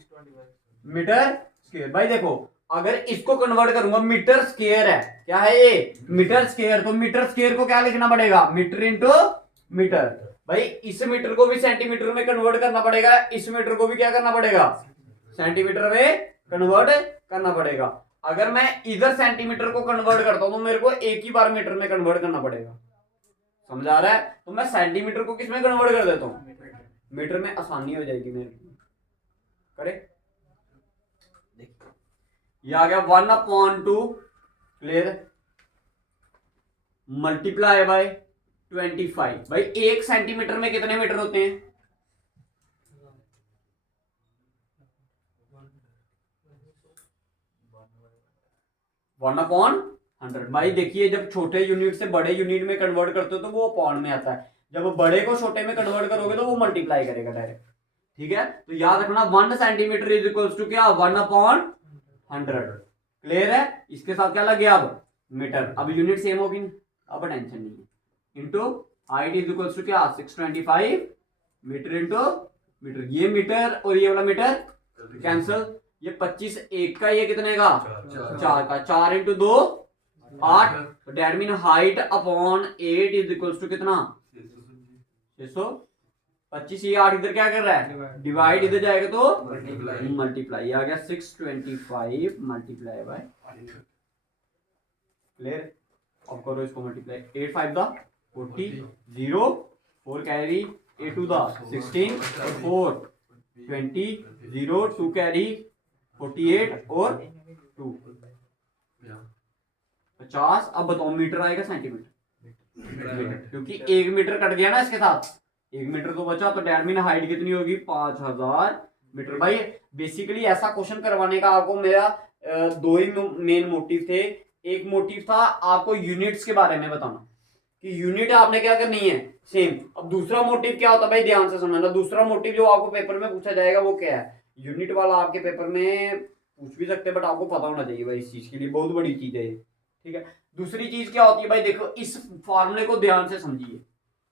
मीटर स्क्वायर। भाई देखो अगर इसको कन्वर्ट करूंगा, मीटर स्क्वायर है, क्या है ये मीटर स्क्वायर, तो मीटर स्क्वायर को क्या लिखना पड़ेगा, मीटर इंटू मीटर। भाई इस मीटर को भी सेंटीमीटर में कन्वर्ट करना पड़ेगा, इस मीटर को भी क्या करना पड़ेगा, सेंटीमीटर में कन्वर्ट करना पड़ेगा। अगर मैं इधर सेंटीमीटर को कन्वर्ट करता हूं तो मेरे को एक ही बार मीटर में कन्वर्ट करना पड़ेगा, समझ आ रहा है। तो मैं सेंटीमीटर को किस में कन्वर्ट कर देता हूं, मीटर में, आसानी हो जाएगी मेरे लिए। करे ये आ गया 1/2 क्लियर, मल्टीप्लाई बाय 25। भाई 1 सेंटीमीटर में कितने मीटर होते हैं, 1/100। भाई देखिए जब छोटे यूनिट से बड़े यूनिट में कन्वर्ट करते हो तो वो पॉइंट में आता है, जब बड़े को छोटे में कन्वर्ट करोगे तो वो मल्टीप्लाई करेगा डायरेक्ट, ठीक है। तो याद रखना 1 सेंटीमीटर इज इक्वल टू क्या, 1/100। क्लियर है, इसके साथ क्या लग गया अब मीटर, अब यूनिट सेम होगी ना, अब टेंशन नहीं है। Into height is equal to क्या, 625 मीटर इंटू मीटर, ये मीटर और ये वाला मीटर कैंसिल, ये 25 एक का, ये कितने का 4 का, 4 इंटू 2 8, तो that mean height upon 8 is equal to कितना 625। ये 8 इधर क्या कर रहा है, डिवाइड, इधर जाएगा तो मल्टीप्लाई, आ गया 625 मल्टीप्लाई बाय, क्लियर। अब करो इसको मल्टीप्लाई, 8 5 दा 40, 0 4 कैरी, 8 2 दा 16 और 4 20, 0 2 कैरी 48 और 2 50। अब बताओ मीटर आएगा सेंटीमीटर, क्योंकि 1 मीटर कट गया ना इसके साथ, 1 मीटर तो बचा, तो डेट मीन हाइट कितनी होगी 5000 मीटर। भाई बेसिकली ऐसा क्वेश्चन करवाने का आपको मेरा दो ही मेन मोटिव थे। एक मोटिव था आपको यूनिट्स के बारे में बताना कि यूनिट आपने क्या करनी है सेम। अब दूसरा मोटिव क्या होता है भाई, ध्यान से समझना, दूसरा मोटिव जो आपको पेपर में पूछा जाएगा वो क्या है, यूनिट वाला आपके पेपर में पूछ भी सकते हैं, बट आपको पता होना चाहिए भाई, इस चीज के लिए बहुत बड़ी चीज है, ठीक है। दूसरी चीज क्या होती है भाई, देखो इस फॉर्मूले को ध्यान से समझिए,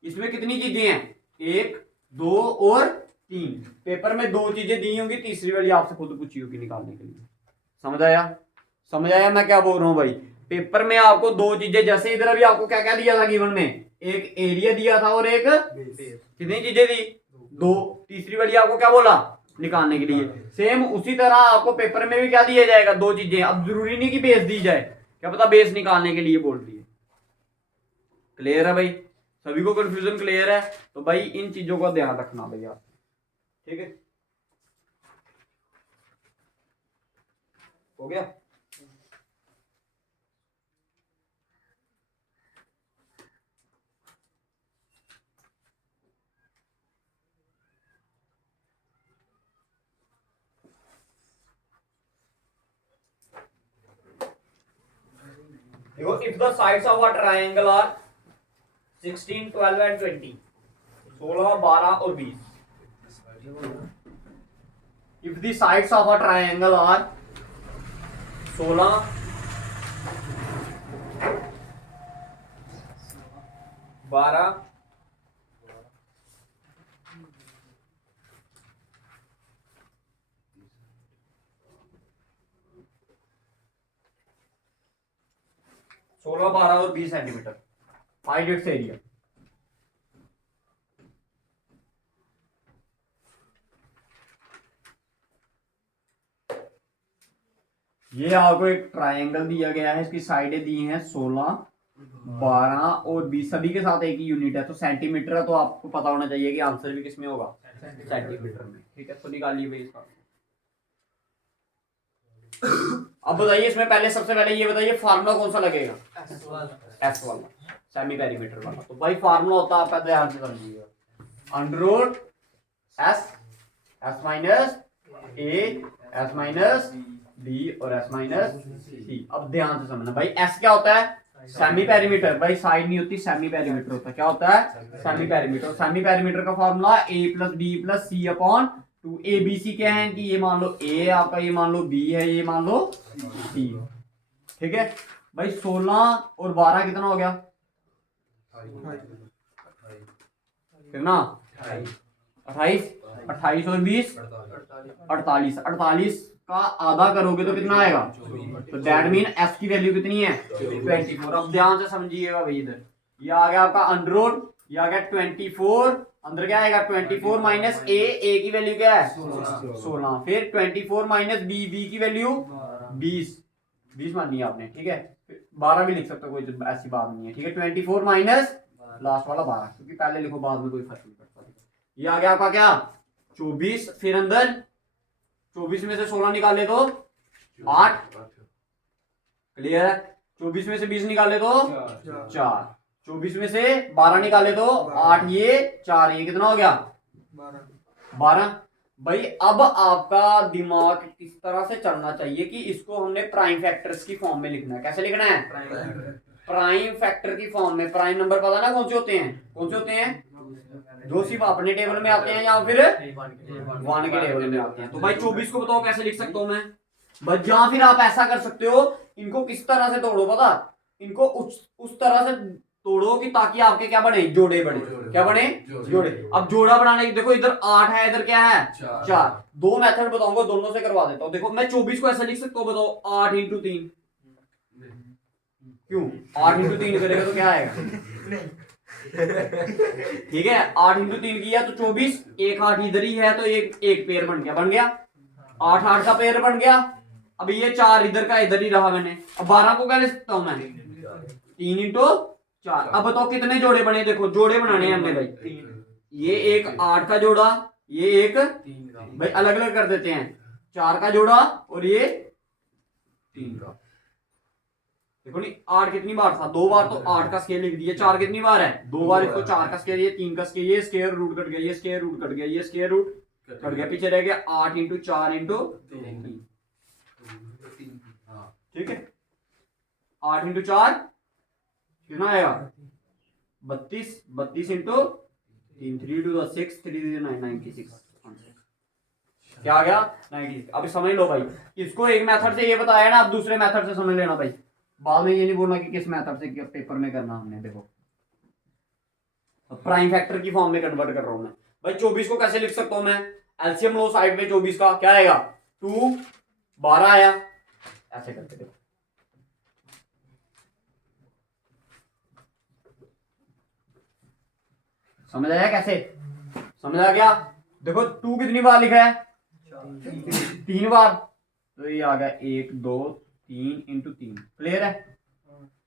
इसमें कितनी चीजें हैं, 1 2 और 3, पेपर में 2 चीजें दी होंगी, तीसरी वाली आपसे खुद पूछी होगी निकालने के लिए, समझ आया, समझ आया मैं क्या बोल रहा हूँ भाई। पेपर में आपको 2 चीजें, जैसे इधर अभी आपको क्या क्या दिया था गिवन में, एक एरिया दिया था और एक कितनी चीजें दी, दो। तीसरी वाली आपको क्या बोला, निकालने के लिए। सेम उसी तरह आपको पेपर में भी क्या दिया जाएगा, दो चीजें। अब जरूरी नहीं कि बेस दी जाए, क्या पता बेस निकालने के लिए बोल रही है। क्लियर है भाई, सभी को कंफ्यूजन क्लियर है? तो भाई इन चीजों का ध्यान रखना भैया, ठीक है। हो गया। if the sides of a triangle are 16, 12 and 20, 16, 12 और 20, if the sides of a triangle are 16, 12 16, 12 और 20 सेंटीमीटर, फाइंड इट्स एरिया। ये आपको एक ट्राइंगल दिया गया है, इसकी साइडें दी हैं 16, 12 और 20, सभी के साथ एक ही यूनिट है, तो सेंटीमीटर है, तो आपको पता होना चाहिए कि आंसर भी किसमें होगा, सेंटीमीटर में, ठीक है। तो निकालिए भाई इसका। अब बताइए इसमें पहले, सबसे पहले ये बताइए फार्मूला कौन सा लगेगा, एस वाला, सेमी पेरीमीटर वाला। तो भाई फार्मूला होता है आपका, ध्यान से समझिएगा, under root S, S minus ए, एस माइनस बी और एस माइनस सी। अब ध्यान से समझना भाई, एस क्या होता है, सेमी पेरीमीटर। भाई साइड नहीं होती, सेमी पेरीमीटर होता है। क्या होता है, सेमी पेरीमीटर। सेमी पेरीमीटर का formula a plus b plus c upon two. A b c क्या है कि ये मान लो ए आपका, ये मान लो बी है, ये मान लो सी, ठीक है भाई। 16 और 12 कितना हो गया, कितना, 28, 28 और 20 48, 48 का आधा करोगे तो कितना आएगा, तो दैट मीन एस की वैल्यू कितनी है, 24। अब ध्यान से समझिएगा भाई, इधर ये आ गया आपका अंडर रूट, ये आ गया 24, अंदर क्या आएगा 24 माइनस ए की वैल्यू क्या है 16, फिर 24 माइनस बी की वैल्यू 20 मानी आपने, ठीक है। 12 भी लिख सकते हो, कोई ऐसी बात नहीं है, ठीक है। 24 माइनस लास्ट वाला 12, क्योंकि पहले लिखो बाद में कोई फर्क नहीं पड़ता। ये आ गया आपका क्या 24, फिर अंदर 24 में से 16 निकाले तो 8, क्लियर है। 24 में से 20 निकाले तो 4, 24 में से 12 निकाले तो 8, ये 4, ये कितना हो गया 12। भाई अब आपका दिमाग किस तरह से चलना चाहिए कि इसको हमने प्राइम फैक्टर्स की फॉर्म में लिखना है। कैसे लिखना है, प्राइम फैक्टर की फॉर्म में। प्राइम नंबर पता ना कौन से होते हैं, कौन से होते हैं, जो सिर्फ अपने टेबल में आते हैं या फिर वन के टेबल में आते हैं। तो भाई 24 को बताओ कैसे लिख सकता हूं मैं, बस। या फिर आप ऐसा कर सकते हो, इनको किस तरह से तोड़ो पता, इनको उस तरह से तोड़ो कि ताकि आपके क्या बने, जोड़े बने। क्या बने, जोड़े। अब जोड़ा बनाने की देखो, इधर 8 है, इधर क्या है 4। दो मेथड बताऊंगा, दोनों से करवा देता हूं। देखो मैं 24 को ऐसे लिख सकता हूं, बताओ 8 इंटू 3, क्यों 8 इंटू 3 करेगा तो क्या आएगा, ठीक है। 8 इंटू 3 किया तो 24, एक 8 इधर ही है तो एक पेयर बन गया 8 8 का पेयर बन गया। अब ये 4 इधर का इधर ही रहा मैंने। अब 12 को क्या लिख सकता हूं मैं, 3 इंटू 4। अब बताओ कितने जोड़े बने, देखो जोड़े बनाने हैं हमने भाई। ये एक 8 का जोड़ा, ये एक भाई अलग अलग कर देते हैं, 4 का जोड़ा और ये 3 का। देखो नहीं 8 कितनी बार था, 2 बार, तो 8 का स्केयर लिख दिया। 4 कितनी बार है, 2 बार, इसको 4 का स्केयर, ये 3 का स्केयर, ये स्केयर रूट कट गया, ये स्केयर रूट कट गया, ये स्केयर रूट कट गया, पीछे रह गया 8 इंटू 4 इंटू 3, ठीक है। 8 इंटू 4 कितना आएगा 32, 32 इंटू 3, 3 टू 6, 3 9, 96 क्या आ गया 96। अब समझ लो भाई, इसको एक मेथड से ये बताया ना, अब दूसरे मेथड से समझ लेना भाई। बाद में ये नहीं बोलना कि किस मेथड से पेपर में करना हमने। देखो प्राइम फैक्टर की फॉर्म में कन्वर्ट कर रहा हूं मैं भाई। 24 को कैसे लिख सकता हूं मैं, एलसीएम लो साइड में 24 का, क्या आएगा 2, 12 आया, ऐसे करके देखो। समझ आया कैसे? समझ आ गया? देखो 2 कितनी बार लिखा है? 3 बार, तो ये आ गया 1 2 3 इंटू 3। क्लियर है?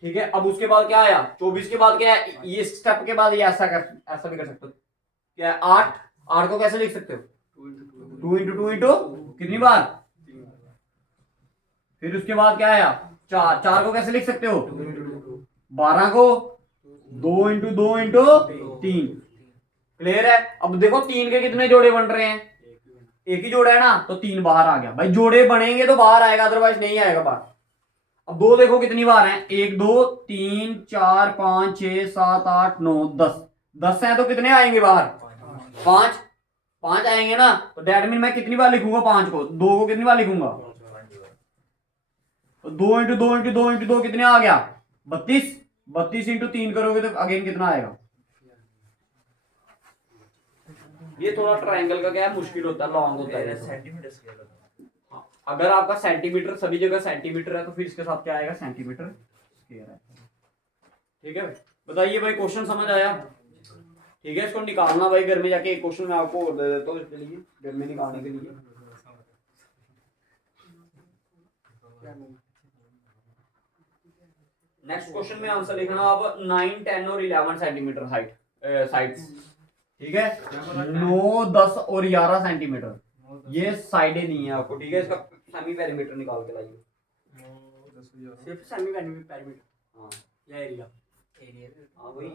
ठीक है। अब उसके बाद क्या आया? 24 के बाद क्या है? ये स्टेप के बाद ये ऐसा भी कर सकते हो। क्या है? 8 को कैसे लिख सकते हो? 2 इंटू 2 इंटू कितनी बार? फिर उसके बाद क्या आया? 4 को कैसे लिख सकते हो? 12 को 2 इंटू 2 इंटू 3। क्लियर है? अब देखो 3 के कितने जोड़े बन रहे हैं? एक ही जोड़ा है ना, तो 3 बाहर आ गया। भाई जोड़े बनेंगे तो बाहर आएगा, अदरवाइज नहीं आएगा बाहर। अब 2 देखो कितनी बार है? 1 2 3 4 5 6 7 8 9 10। 10 है तो कितने आएंगे बाहर? 5 आएंगे ना। तो दैट मीन मैं कितनी बार लिखूंगा 5 को? 2 को कितनी बार लिखूंगा? तो 2 इंटू 2 इंटू 2 इंटू 2 कितने आ गया? 32। 32 इंटू 3 करोगे तो अगेन कितना आएगा? ये थोड़ा ट्रायंगल का क्या है, मुश्किल होता है, लॉन्ग होता है। सेंटीमीटर स्केल होता है। अगर आपका सेंटीमीटर सभी जगह सेंटीमीटर है तो फिर इसके साथ क्या आएगा? सेंटीमीटर स्क्वायर है। ठीक है, बताइए भाई, क्वेश्चन समझ आया? ठीक है, इसको निकालना भाई घर में जाके। एक क्वेश्चन मैं आपको और दे देता हूँ इसके लिए, घर में निकालने के लिए। नेक्स्ट क्वेश्चन में आंसर लिखना आप 9 10 और 11 सेंटीमीटर हाइट साइड्स। ठीक है, 9 10 और 11 सेंटीमीटर ये साइडें नहीं है आपको। ठीक है, इसका सेमी पेरीमीटर निकाल के लाइए। सिर्फ सेमी पेरीमीटर। हाँ या एरिया हाँ वही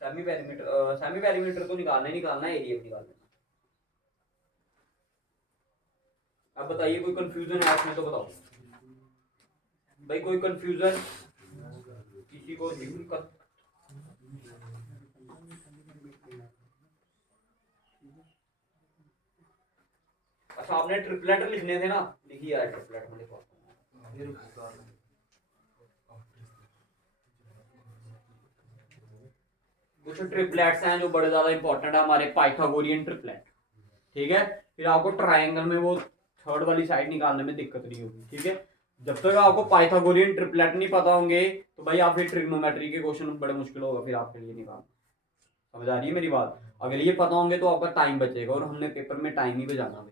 सेमी पेरीमीटर तो निकालना ही निकालना है, एरिया भी निकालना है। अब बताइए कोई कंफ्यूजन है इसमें तो बताओ भाई, कोई कंफ्यूजन किसी को दिक्कत? अच्छा, आपने ट्रिपलेट लिखने थे ना, लिखिए यार ट्रिपलेट में लिखो। कुछ ट्रिपलेट्स हैं जो बड़े ज्यादा इंपॉर्टेंट है हमारे, पाइथागोरियन ट्रिपलेट। ठीक है, फिर आपको ट्रायंगल में वो थर्ड वाली साइड निकालने में दिक्कत नहीं होगी। ठीक है, जब तक आपको पाइथागोरियन ट्रिपलेट नहीं पता होंगे तो भाई आप फिर ट्रिग्नोमेट्री के क्वेश्चन बड़े मुश्किल होगा फिर आपके लिए निकालना। समझ आ रही है मेरी बात? अगर ये पता होंगे तो आपका टाइम बचेगा, और हमने पेपर में टाइम ही बचाना है,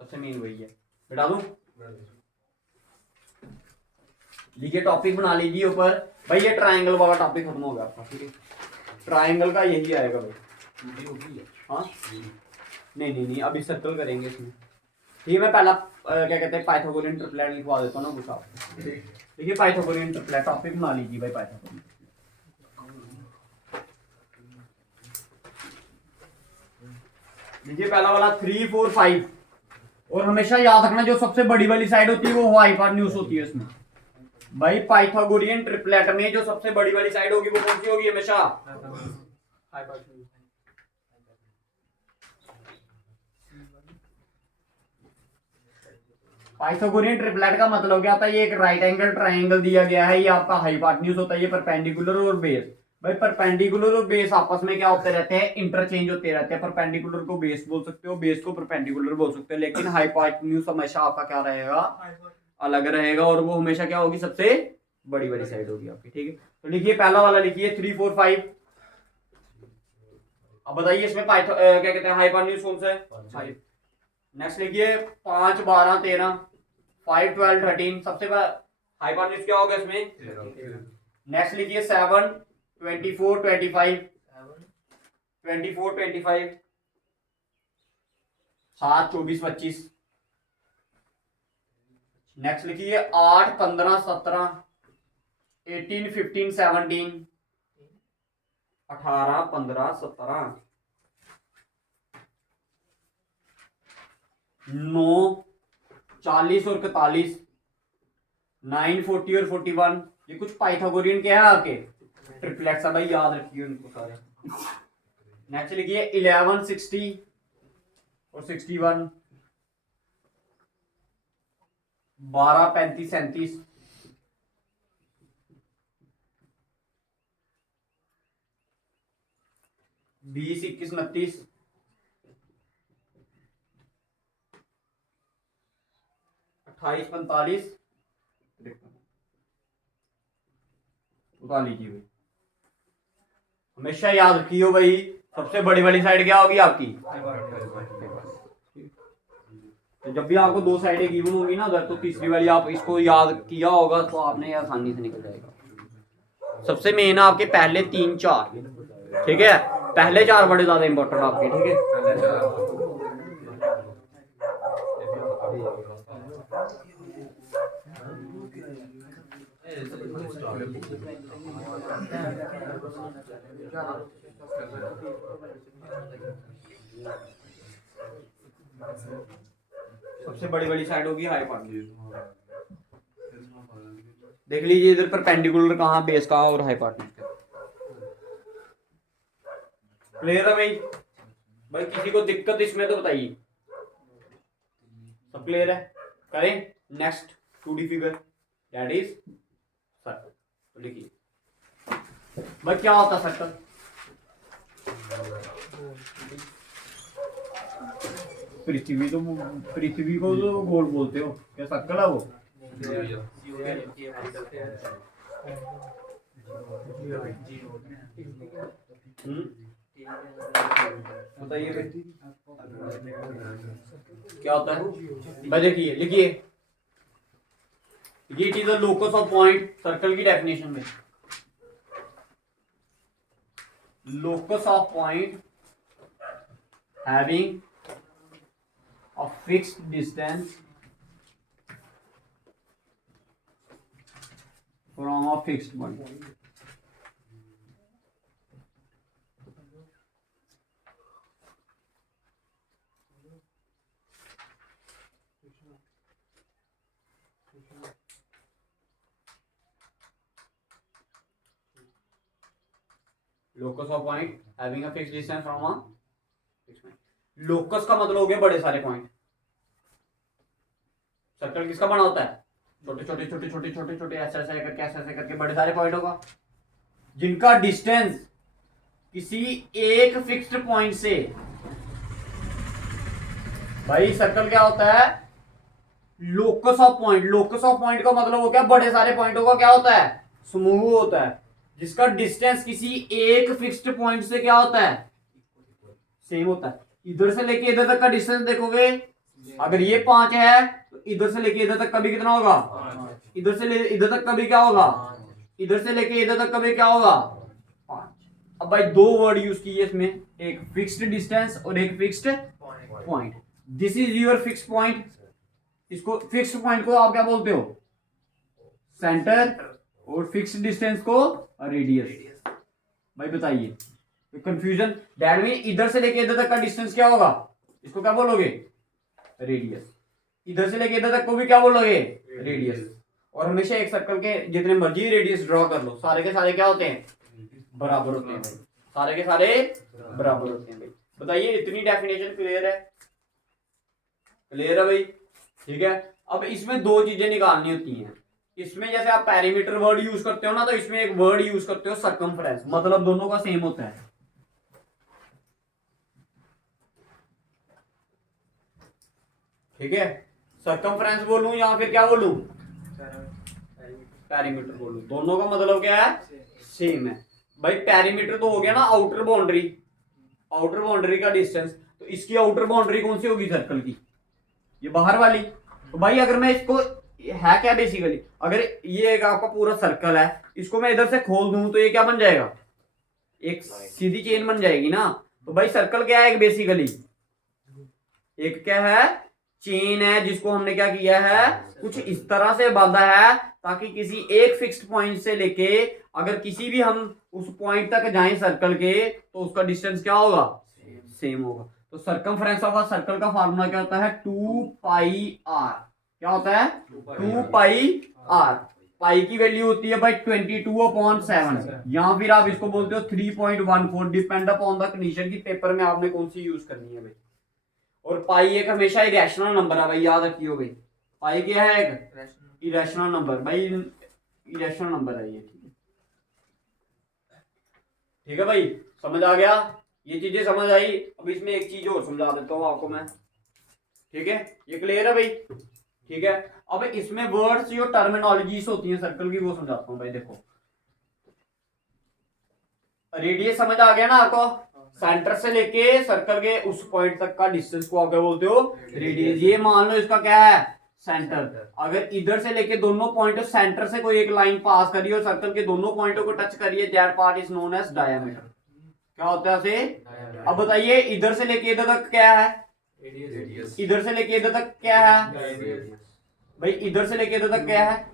सबसे मेन वही है। बिठा दूं? लिखिए, टॉपिक बना लीजिए ऊपर भाई। ये ट्रायंगल वाला टॉपिक खत्म हो गया आपका। ठीक है, ट्रायंगल का यही आएगा भाई। हाँ नहीं, अभी सर्कल करेंगे इसमें। ठीक है, मैं पहला क्या कहते हैं पाइथागोरियन ट्रिपलेट लिखवा देता हूँ ना कुछ आपको। देखिए पाइथागोरियन ट्रिपलेट टॉपिक बना लीजिए भाई। पाइथागोरियन लीजिए, पहला वाला 3 4 5। और हमेशा याद रखना जो सबसे बड़ी वाली साइड होती है वो हाइपोटेन्यूज होती है इसमें। भाई पाइथागोरियन ट्रिपलेट में जो सबसे बड़ी वाली साइड होगी वो कौन सी होगी? हमेशा हाइपोटेन्यूज। पाइथागोरियन ट्रिपलेट का मतलब क्या होता है? ये एक राइट एंगल ट्रायंगल दिया गया है, ये आपका हाइपोटेन्यूज होता है, ये परपेंडिकुलर और बेस। भाई परपेंडिकुलर और बेस आपस में क्या होते रहते हैं? इंटरचेंज होते रहते हैं। परपेंडिकुलर को बेस बोल सकते हो, बेस को परपेंडिकुलर बोल सकते हो, लेकिन हाइपोटेन्यूज हमेशा आपका क्या रहेगा? अलग रहेगा, और वो हमेशा क्या होगी? सबसे बड़ी वाली साइड होगी आपकी। ठीक है, तो लिखिए पहला वाला लिखिए 3 4 5। अब बताइए इसमें क्या कहते हैं हाइपोटेन्यूज कौन सा है? 5। नेक्स्ट लिखिए 5 12 13 5 12 13। सबसे हाइपोटेन्यूज क्या होगा इसमें? नेक्स्ट लिखिए 7 24 25 24 25 7 24 25। नेक्स्ट लिखिए 8 15 17 18 15 17 18 15 17 9 40 और 41 9 40 और 41। ये कुछ पाइथागोरियन क्या है आपके? ट्रिपलेट्स है भाई, याद रखिए उनको सारे। नेक्स्ट लिखिए 11 60 और 61 12 35 37 20 21 29 28 45। उतार लीजिए भाई, हमेशा याद रखियो भाई सबसे बड़ी वाली साइड क्या होगी आपकी? तो जब भी आपको दो साइडें गिवन होंगी ना उधर, तो तीसरी वाली आप इसको याद किया होगा तो आपने आसानी से निकल जाएगा। सबसे मेन है आपके पहले 3 4, ठीक है, पहले 4 बड़े ज्यादा इंपॉर्टेंट आपके, ठीक है। सबसे बड़ी वाली साइड होगी हाइपोटेन्यूज। देख लीजिए इधर परपेंडिकुलर कहाँ, बेस कहाँ और हाइपोटेन्यूज कहाँ। क्लियर है भाई? भाई किसी को दिक्कत इसमें तो बताइए। सब क्लियर है? करें next 2D figure, that is circle. तो लिखिए भाई क्या होता है सर्कल? पृथ्वी को तो गोल बोलते हो, क्या सर्कल है वो? बताइए क्या होता है भाई? देखिए लिखिए, it is the locus of point. Circle की डेफिनेशन में locus of point having a fixed distance from a fixed point. Locus of point having a fixed distance from a fixed point. Locus का मतलब हो गया बड़े सारे point. Circle किसका बना होता है? छोटे छोटे छोटे छोटे छोटे छोटे ऐसे ऐसे करके बड़े सारे पॉइंट होगा, जिनका डिस्टेंस किसी एक फिक्स्ड पॉइंट से। भाई सर्कल क्या होता है? Locus of point. Locus of point का मतलब हो गया बड़े सारे पॉइंटों का क्या होता है? समूह होता है, जिसका डिस्टेंस किसी एक फिक्स्ड पॉइंट से क्या होता है? सेम होता है। इधर से लेके इधर तक का डिस्टेंस देखोगे, अगर ये 5 है तो इधर से लेके इधर तक का भी कितना होगा? इधर से इधर तक का भी क्या होगा? इधर से लेके इधर तक का भी क्या होगा? 5। अब भाई 2 वर्ड यूज किए इसमें, एक फिक्स्ड डिस्टेंस और एक fixed point. This is your fixed point. इसको फिक्स्ड पॉइंट को आप क्या बोलते हो? सेंटर। और फिक्स्ड डिस्टेंस को रेडियस। भाई बताइए कंफ्यूजन? दैट मीन इधर से लेके इधर तक का डिस्टेंस क्या होगा? इसको क्या बोलोगे? रेडियस। इधर से लेके इधर तक को भी क्या बोलोगे? रेडियस। और हमेशा एक सर्कल के जितने मर्जी रेडियस ड्रॉ कर लो, सारे के सारे क्या होते हैं? बराबर होते हैं भाई। सारे के सारे बराबर होते हैं भाई। बताइए इतनी डेफिनेशन क्लियर है? क्लियर है भाई? ठीक है। अब इसमें 2 चीजें निकालनी होती हैं। इसमें जैसे आप पैरीमीटर वर्ड यूज करते हो ना, तो इसमें एक वर्ड यूज करते हो सर्कमफ्रेंस। मतलब दोनों का सेम होता है। ठीक है, सर्कमफ्रेंस बोलूं या फिर क्या बोलूं? पैरीमीटर बोलूं, दोनों का मतलब क्या है? सेम है भाई। पैरीमीटर तो हो गया ना आउटर बाउंड्री, आउटर बाउंड्री का डिस्टेंस। तो इसकी आउटर बाउंड्री कौन सी होगी सर्कल की? ये बाहर वाली। तो भाई अगर मैं इसको, है क्या बेसिकली, अगर ये एक आपका पूरा सर्कल है, इसको मैं इधर से खोल दूं तो ये क्या बन जाएगा? एक सीधी चेन बन जाएगी ना। तो भाई सर्कल क्या है? एक बेसिकली एक क्या है? चेन है, जिसको हमने क्या किया है? कुछ इस तरह से बांधा है ताकि किसी एक फिक्स्ड पॉइंट से लेके अगर किसी भी हम उस पॉइंट तक जाएं सर्कल के, तो उसका डिस्टेंस क्या होगा? सेम होगा। तो सर्कमफ्रेंस ऑफ अ सर्कल का फार्मूला क्या होता है? 2 पाई आर। क्या होता है? 2 पाई आर। पाई की वैल्यू होती है भाई 22/7, या फिर आप इसको बोलते हो 3.14, डिपेंड अपॉन द कंडीशन की पेपर में आपने कौन सी यूज करनी है भाई। और पाई एक हमेशा इरेशनल नंबर है भाई, याद रखियो भाई। पाई क्या है? एक इरेशनल नंबर भाई, इरेशनल नंबर है ये। ठीक है भाई, समझ आ गया? ये चीजें समझ आई। अब इसमें एक चीज और समझा देता हूं आपको मैं। ठीक है, ये क्लियर है भाई? ठीक है। अब इसमें वर्ड्स जो टर्मिनोलॉजीज होती हैं सर्कल की, वो समझाता हूं भाई। देखो रेडियस समझ आ गया ना आपको? सेंटर से लेके सर्कल के उस पॉइंट तक का डिस्टेंस को आप क्या बोलते हो, रेडियस। ये मान लो इसका क्या है, सेंटर। अगर इधर से लेके दोनों पॉइंट सेंटर से कोई एक लाइन पास करी और सर्कल के दोनों पॉइंटों को टच करिए, that part is known as diameter. क्या होता है उसे? अब बताइए इधर से लेके इधर तक क्या है, इधर से लेके इधर तक क्या है भाई, इधर से लेके इधर तक क्या है,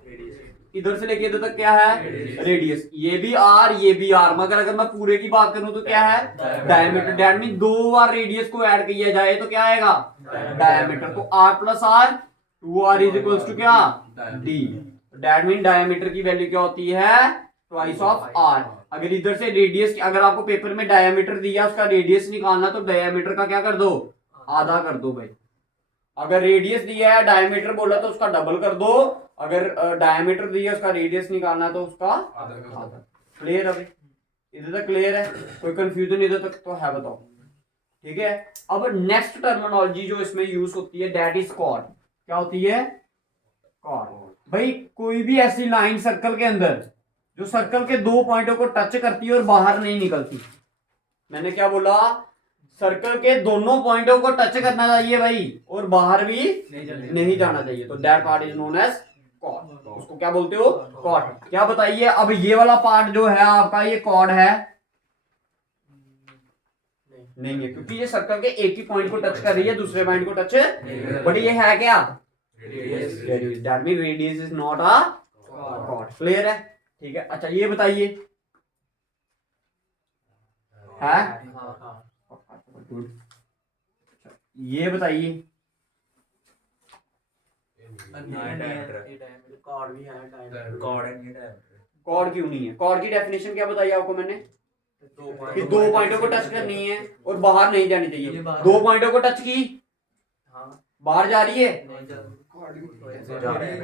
इधर से लेके इधर तक क्या है, रेडियस। ये भी आर ये भी आर, मगर अगर मैं पूरे की बात करूं तो क्या है, डायमीटर। दैट मीन दो बार रेडियस को ऐड किया जाए तो क्या आएगा, डायमीटर। तो r plus r, 2r is equals to क्या, डी। दैट मीन डायमीटर की वैल्यू क्या होती है, ट्वाइस ऑफ आर। अगर इधर से रेडियस की, अगर आपको पेपर में डायमीटर दिया उसका रेडियस निकालना तो डायमीटर का क्या कर दो, आधा कर दो भाई। अगर रेडियस दिया है डायमीटर बोला तो उसका डबल कर दो, अगर डायमीटर दिया उसका रेडियस निकालना तो उसका आधा। क्लियर है भाई, इधर तक क्लियर है, कोई कंफ्यूजन इधर तक तो है, बताओ। ठीक है, अब नेक्स्ट टर्मिनोलॉजी जो इसमें यूज होती है दैट इज कॉर्ड। क्या होती है, कॉर्ड। भाई कोई भी ऐसी लाइन सर्कल के अंदर जो सर्कल के दो पॉइंटों को टच करती है और बाहर नहीं निकलती, मैंने क्या बोला, सर्कल के दोनों पॉइंटों को टच करना चाहिए भाई और बाहर भी नहीं जाना चाहिए, तो that part is known as chord. उसको क्या बोलते हो, कॉर्ड। क्या बताइए, अब ये वाला पार्ट जो है आपका ये कॉर्ड है, नहीं है, क्योंकि ये सर्कल के एक ही पॉइंट को टच कर रही है, दूसरे पॉइंट को टच, बट ये है क्या, radius. That mean radius is not a cord. Clear है, ठीक है। अच्छा ये बताइए, है गुड। ये बताइए, कॉर्ड क्यों नहीं है, कॉर्ड की डेफिनेशन क्या बताई आपको मैंने, कि दो पॉइंटों को टच करनी है और बाहर नहीं जानी चाहिए। दो पॉइंटों को टच की, बाहर जा रही है,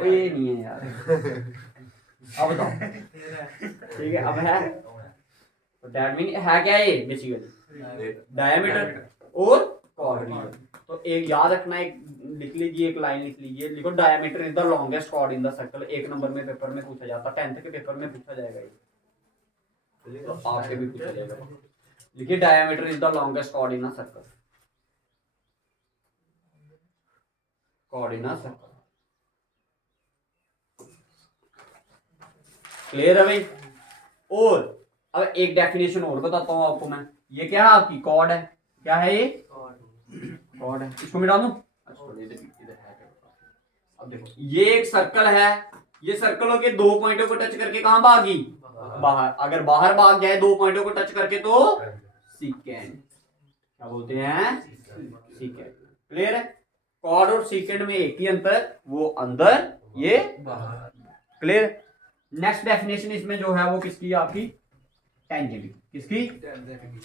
ये नहीं है यार। अब बताओ, ठीक है, अब है, दैट मीन है क्या ये, बेसिकली डायमीटर और कॉर्ड। तो एक याद रखना, एक लिख लीजिए, एक लाइन लिख लीजिए, लिखो diameter is the longest chord in the circle. एक नंबर में पेपर में पूछा जाता, 10th के पेपर में पूछा जाएगा ये, तो आपसे भी पूछा जाएगा। लिखिए diameter is the longest chord in a circle, chord in a circle. Clear है भाई। और अब एक डेफिनेशन और बताता हूं आपको मैं, ये क्या है आपकी कॉर्ड है, क्या है ये, कॉर्ड है। इसको मिटा दूं, इधर है। अब देखो ये एक सर्कल है, ये सर्कलों के दो पॉइंटों को टच करके कहां भागी, बाहर। अगर बाहर भाग जाए दो पॉइंटों को टच करके तो सीकेंड, क्या बोलते हैं, सीकेंड। क्लियर है, कॉर्ड और सीकेंड में एक ही अंतर, वो अंदर ये बाहर। क्लियर। नेक्स्ट डेफिनेशन इसमें जो है वो किसकी, आपकी टेंजेंट। किसकी,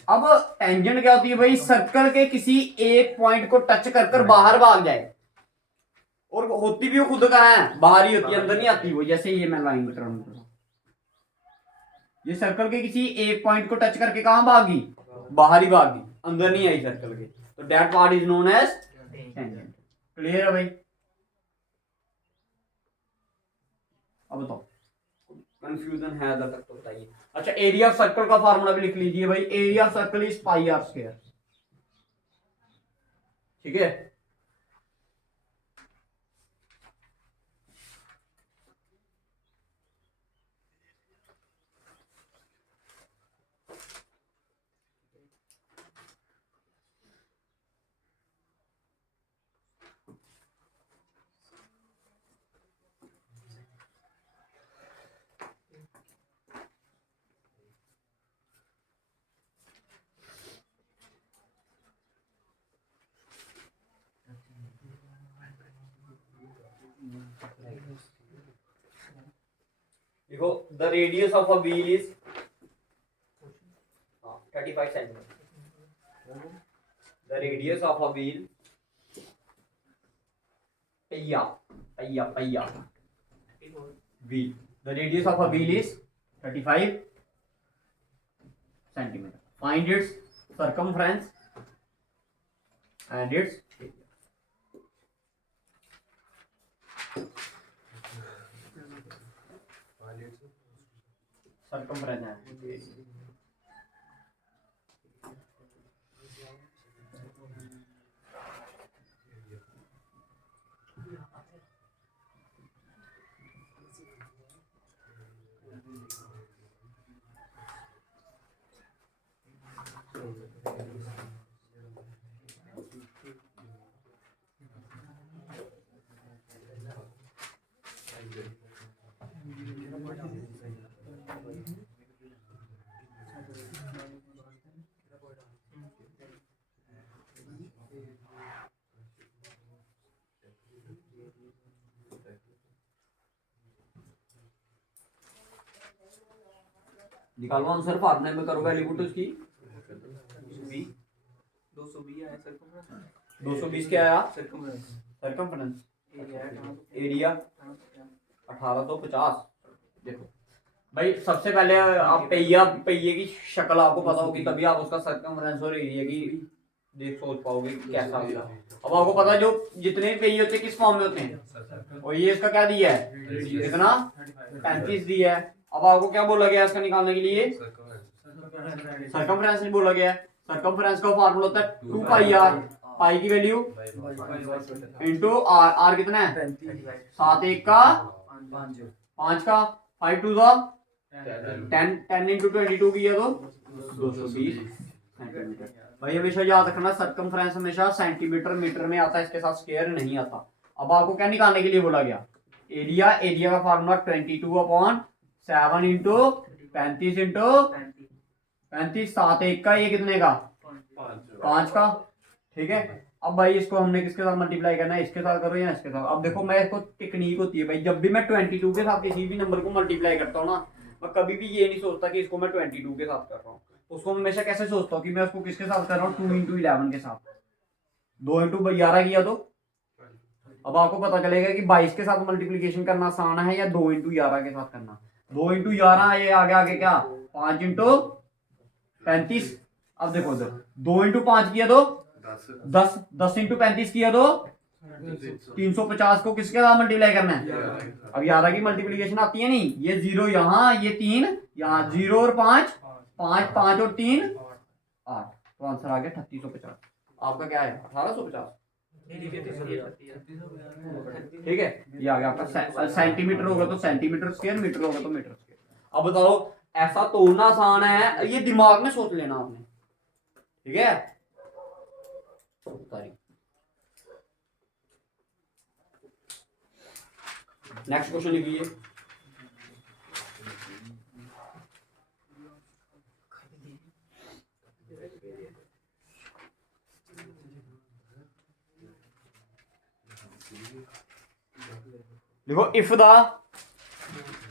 अब टेंजेंट क्या होती है भाई, सर्कल के किसी एक पॉइंट को टच कर कर बाहर भाग जाए, और होती भी वो खुद कहाँ है, बाहर ही होती है, अंदर नहीं आती वो। जैसे ये मैं लाइन बता रहा हूं, ये सर्कल के किसी एक पॉइंट को टच करके कहां भागी, बाहर ही भागी, अंदर नहीं आई सर्कल के, तो that part is known as tangent. Clear है भाई। अब बताओ, कंफ्यूजन है अगर तक तो बताइए। अच्छा एरिया ऑफ सर्कल का फार्मूला भी लिख लीजिए भाई, area of circle is pi r square. ठीक है, देखो the radius of a wheel is 35 centimetre. The radius of a wheel, पहिया पहिया पहिया wheel, the radius of a wheel is 35 centimetre. Find its circumference and its circumference है निकालो answer, फार्मूले में करो वैल्यू पुट उसकी। 220 आया सर्कम 220 क्या आया? सर्कमफ्रेंस सरकमफ्रेंस एरिया है एरिया 1850। देखो भाई सबसे पहले आप पहिए की शक्ल आपको पता होगी तभी आप उसका सरकमफ्रेंस और एरिया की देख सोच पाओगे कि कैसा होगा। अब आपको पता है जो जितने भी पहिए होते हैं किस फॉर्म में होते हैं, और ये इसका क्या दिया है, कितना 35 दिया है। अब आपको क्या बोला गया इसका निकालने के लिए, सरकमफ्रेंस बोला गया है। सरकमफ्रेंस का फार्मूला होता है 2 पाई आर, पाई की वैल्यू इनटू आर, आर कितना है 7 1 का 5 का 5 2 का 10, 10 इंटू 22 किया तो 220 सेंटीमीटर। भाई हमेशा याद रखना सरकमफ्रेंस हमेशा सेंटीमीटर मीटर में आता है, इसके साथ स्क्वायर नहीं आता। अब आपको क्या निकालने के लिए बोला गया, एरिया, एरिया का फार्मूला 22/7 इंटू 35 इंटू 35, 7 1 का, ये कितने का 5 का, ठीक है। अब भाई इसको हमने किसके साथ मल्टीप्लाई करना है, इसके साथ करो या इसके साथ। अब देखो मैं इसको टेक्निक होती है भाई, जब भी मैं 22 के साथ किसी भी नंबर को मल्टीप्लाई करता हूँ ना, मैं कभी भी ये नहीं सोचता कि इसको मैं 22 के साथ कर रहा हूँ। उसको हमेशा कैसे सोचता हूँ कि मैं उसको किसके साथ कर रहा हूँ, 2 इंटू 11 के साथ। 2 इंटू 11 किया तो अब आपको पता चलेगा कि 22 के साथ मल्टीप्लीकेशन करना आसान है या 2 इंटू 11 के साथ करना। 2 इंटू 11 ये आगे आगे क्या 5 इंटू 35। अब देखो उधर 2 इंटू 5 किया तो 10, 10 इंटू 35 किया तो 350 को किसके साथ मल्टीप्लाई करना है। अब 11 की मल्टीप्लीकेशन आती है नहीं, ये 0 यहाँ, ये 3 यहाँ, 0 और 5 5 5 और 3 8, तो आंसर आ गया 3850। आपका क्या है 1850, ठीक है। ये आ गया आपका सेंटीमीटर होगा तो सेंटीमीटर स्क्वायर, मीटर होगा तो मीटर स्क्वायर। अब बताओ ऐसा तोड़ना आसान है, ये दिमाग में सोच लेना आपने, ठीक है। नेक्स्ट क्वेश्चन लिखिए। देखो if the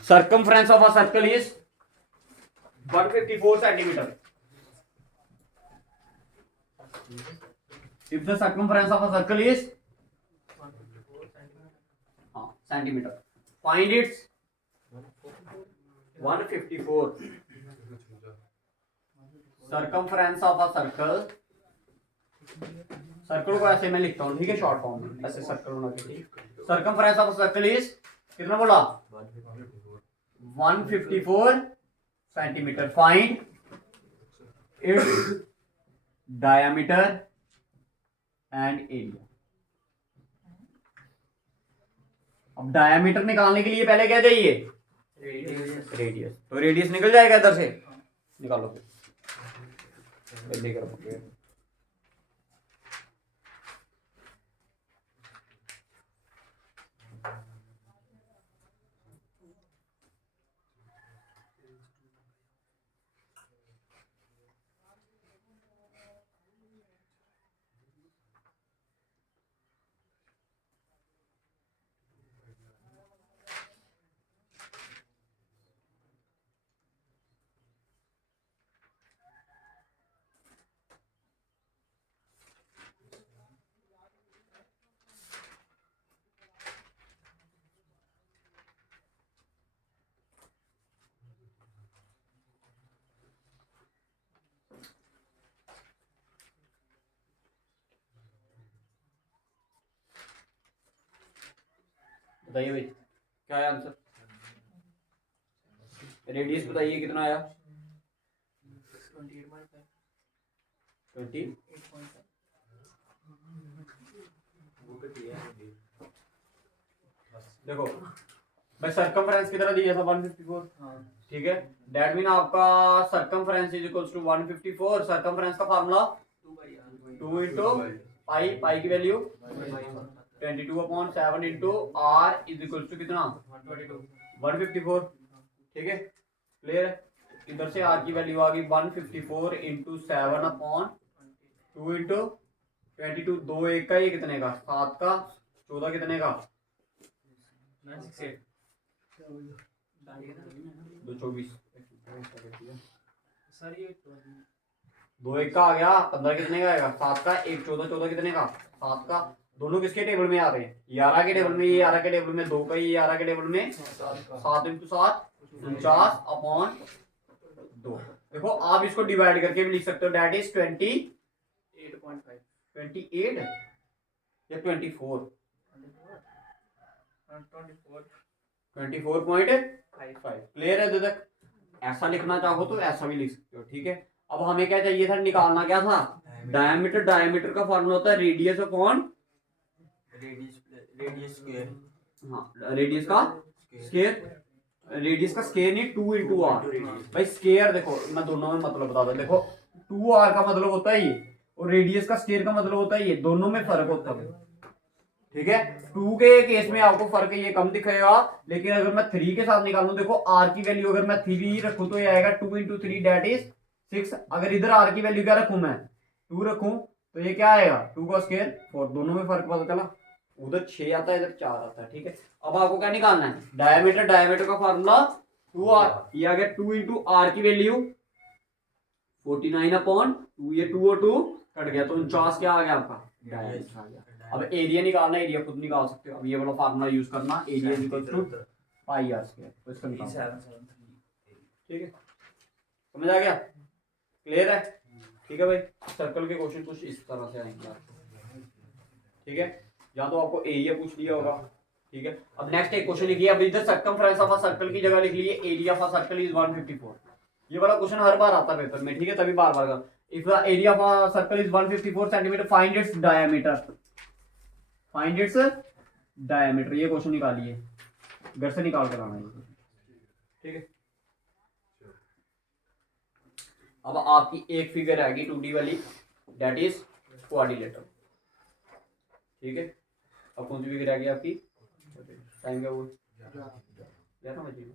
circumference of a circle is 154 centimeter, if the circumference of a circle is centimeter, find its 154 circumference of a circle। Circle को ऐसे मैं लिखता हूँ, ठीक है, शॉर्ट फॉर्म में ऐसे सर्कल होना चाहिए। सर्कमफ्रेंस ऑफ सर्कल इज कितना बोला 154 centimetre. Find its diameter and area. अब डायमीटर निकालने के लिए पहले क्या चाहिए, रेडियस। तो रेडियस निकल जाएगा इधर से, निकालो फिर लेकर। बताइए भाई क्या है आंसर, रेडियस बताइए कितना आया 20। देखो भाई सर्कमफ्रेंस कितना दिया था 154, ठीक है। दैट मीन आपका circumference is equals to 154। Circumference का फार्मूला 2 इंटू पाई, पाई की value 22/7 into r is equals to कितना 154, ठीक है, क्लियर है। इधर से आर की वैल्यू आ गई 154 इंटू 7/2 इंटू 22, 2 1 का, ये कितने का 7 का, 14 कितने का 224। सर ये 2 1 का आ गया, 15 कितने का आएगा 7 का, 1 14 14 कितने का 7 का। दोनों किसके टेबल में आ रहे हैं 11 के टेबल में, ये 11 के टेबल में, 2 का ये 11 के टेबल में, 7 इंटू 7 49 अपॉन 2। देखो आप इसको डिवाइड करके भी लिख सकते हो, डेट इज 8.5 28 या 24 24.5। क्लियर है? तक ऐसा लिखना चाहो तो ऐसा भी लिख सकते हो, ठीक है। अब हमें क्या चाहिए था, निकालना क्या था, डायमीटर। डायमीटर का फॉर्मूला होता है रेडियस अपॉन रेडियस स्क्वायर। हाँ, रेडियस का स्क्वायर। रेडियस का स्क्वायर नहीं, 2 इंटू आर। भाई स्क्वायर देखो, मैं दोनों में मतलब बता दूं। देखो 2r का मतलब होता है ये, और रेडियस का स्क्वायर का मतलब होता है ये, दोनों में फर्क होता है, ठीक है। 2 के केस में आपको फर्क ये कम दिखेगा, लेकिन अगर मैं 3 के साथ निकालूं, देखो r की वैल्यू अगर मैं 3 रखूं तो ये आएगा 2 इंटू 3 डेट इज 6। अगर इधर r की वैल्यू क्या रखूं, मैं 2 रखूं तो ये क्या आएगा 2 का स्क्वायर 4। दोनों में फर्क पता चला, उधर 6 आता है इधर 4 आता है, ठीक है। अब आपको क्या निकालना है, डायमीटर। डायमीटर का फार्मूला 2r, ये आ गया 2 इंटू आर की वैल्यू 49 अपॉन 2, ये 2 और 2 कट गया तो 49 क्या आ गया आपका, डायमीटर आ गया। अब एरिया निकालना, एरिया खुद निकाल सकते हो। अब ये वाला फार्मूला यूज करना, area is equal to pi r square, तो इसका निकालना, ठीक है। समझ आ गया, क्लियर है? ठीक है भाई, सर्कल के क्वेश्चन कुछ इस तरह से आएंगे आपको, ठीक है। या तो आपको एरिया पूछ लिया होगा, ठीक है। अब नेक्स्ट एक क्वेश्चन लिखिए, अब इधर सर्कमफ्रेंस ऑफ अ सर्कल की जगह लिख लीजिए area of a circle is 154। ये वाला क्वेश्चन हर बार आता है पेपर में, ठीक है, तभी बार बार का। If the area of a circle is 154 centimetre, find its diameter. Find its diameter, ये क्वेश्चन निकालिए, घर से निकाल कर आना है, ठीक है। अब आपकी एक फिगर आएगी 2D वाली, दैट इज क्वाड्रिलेटरल, ठीक है। अब कौन सी फिगर आएगी आपकी, टाइम क्या हुआ, ज्यादा बची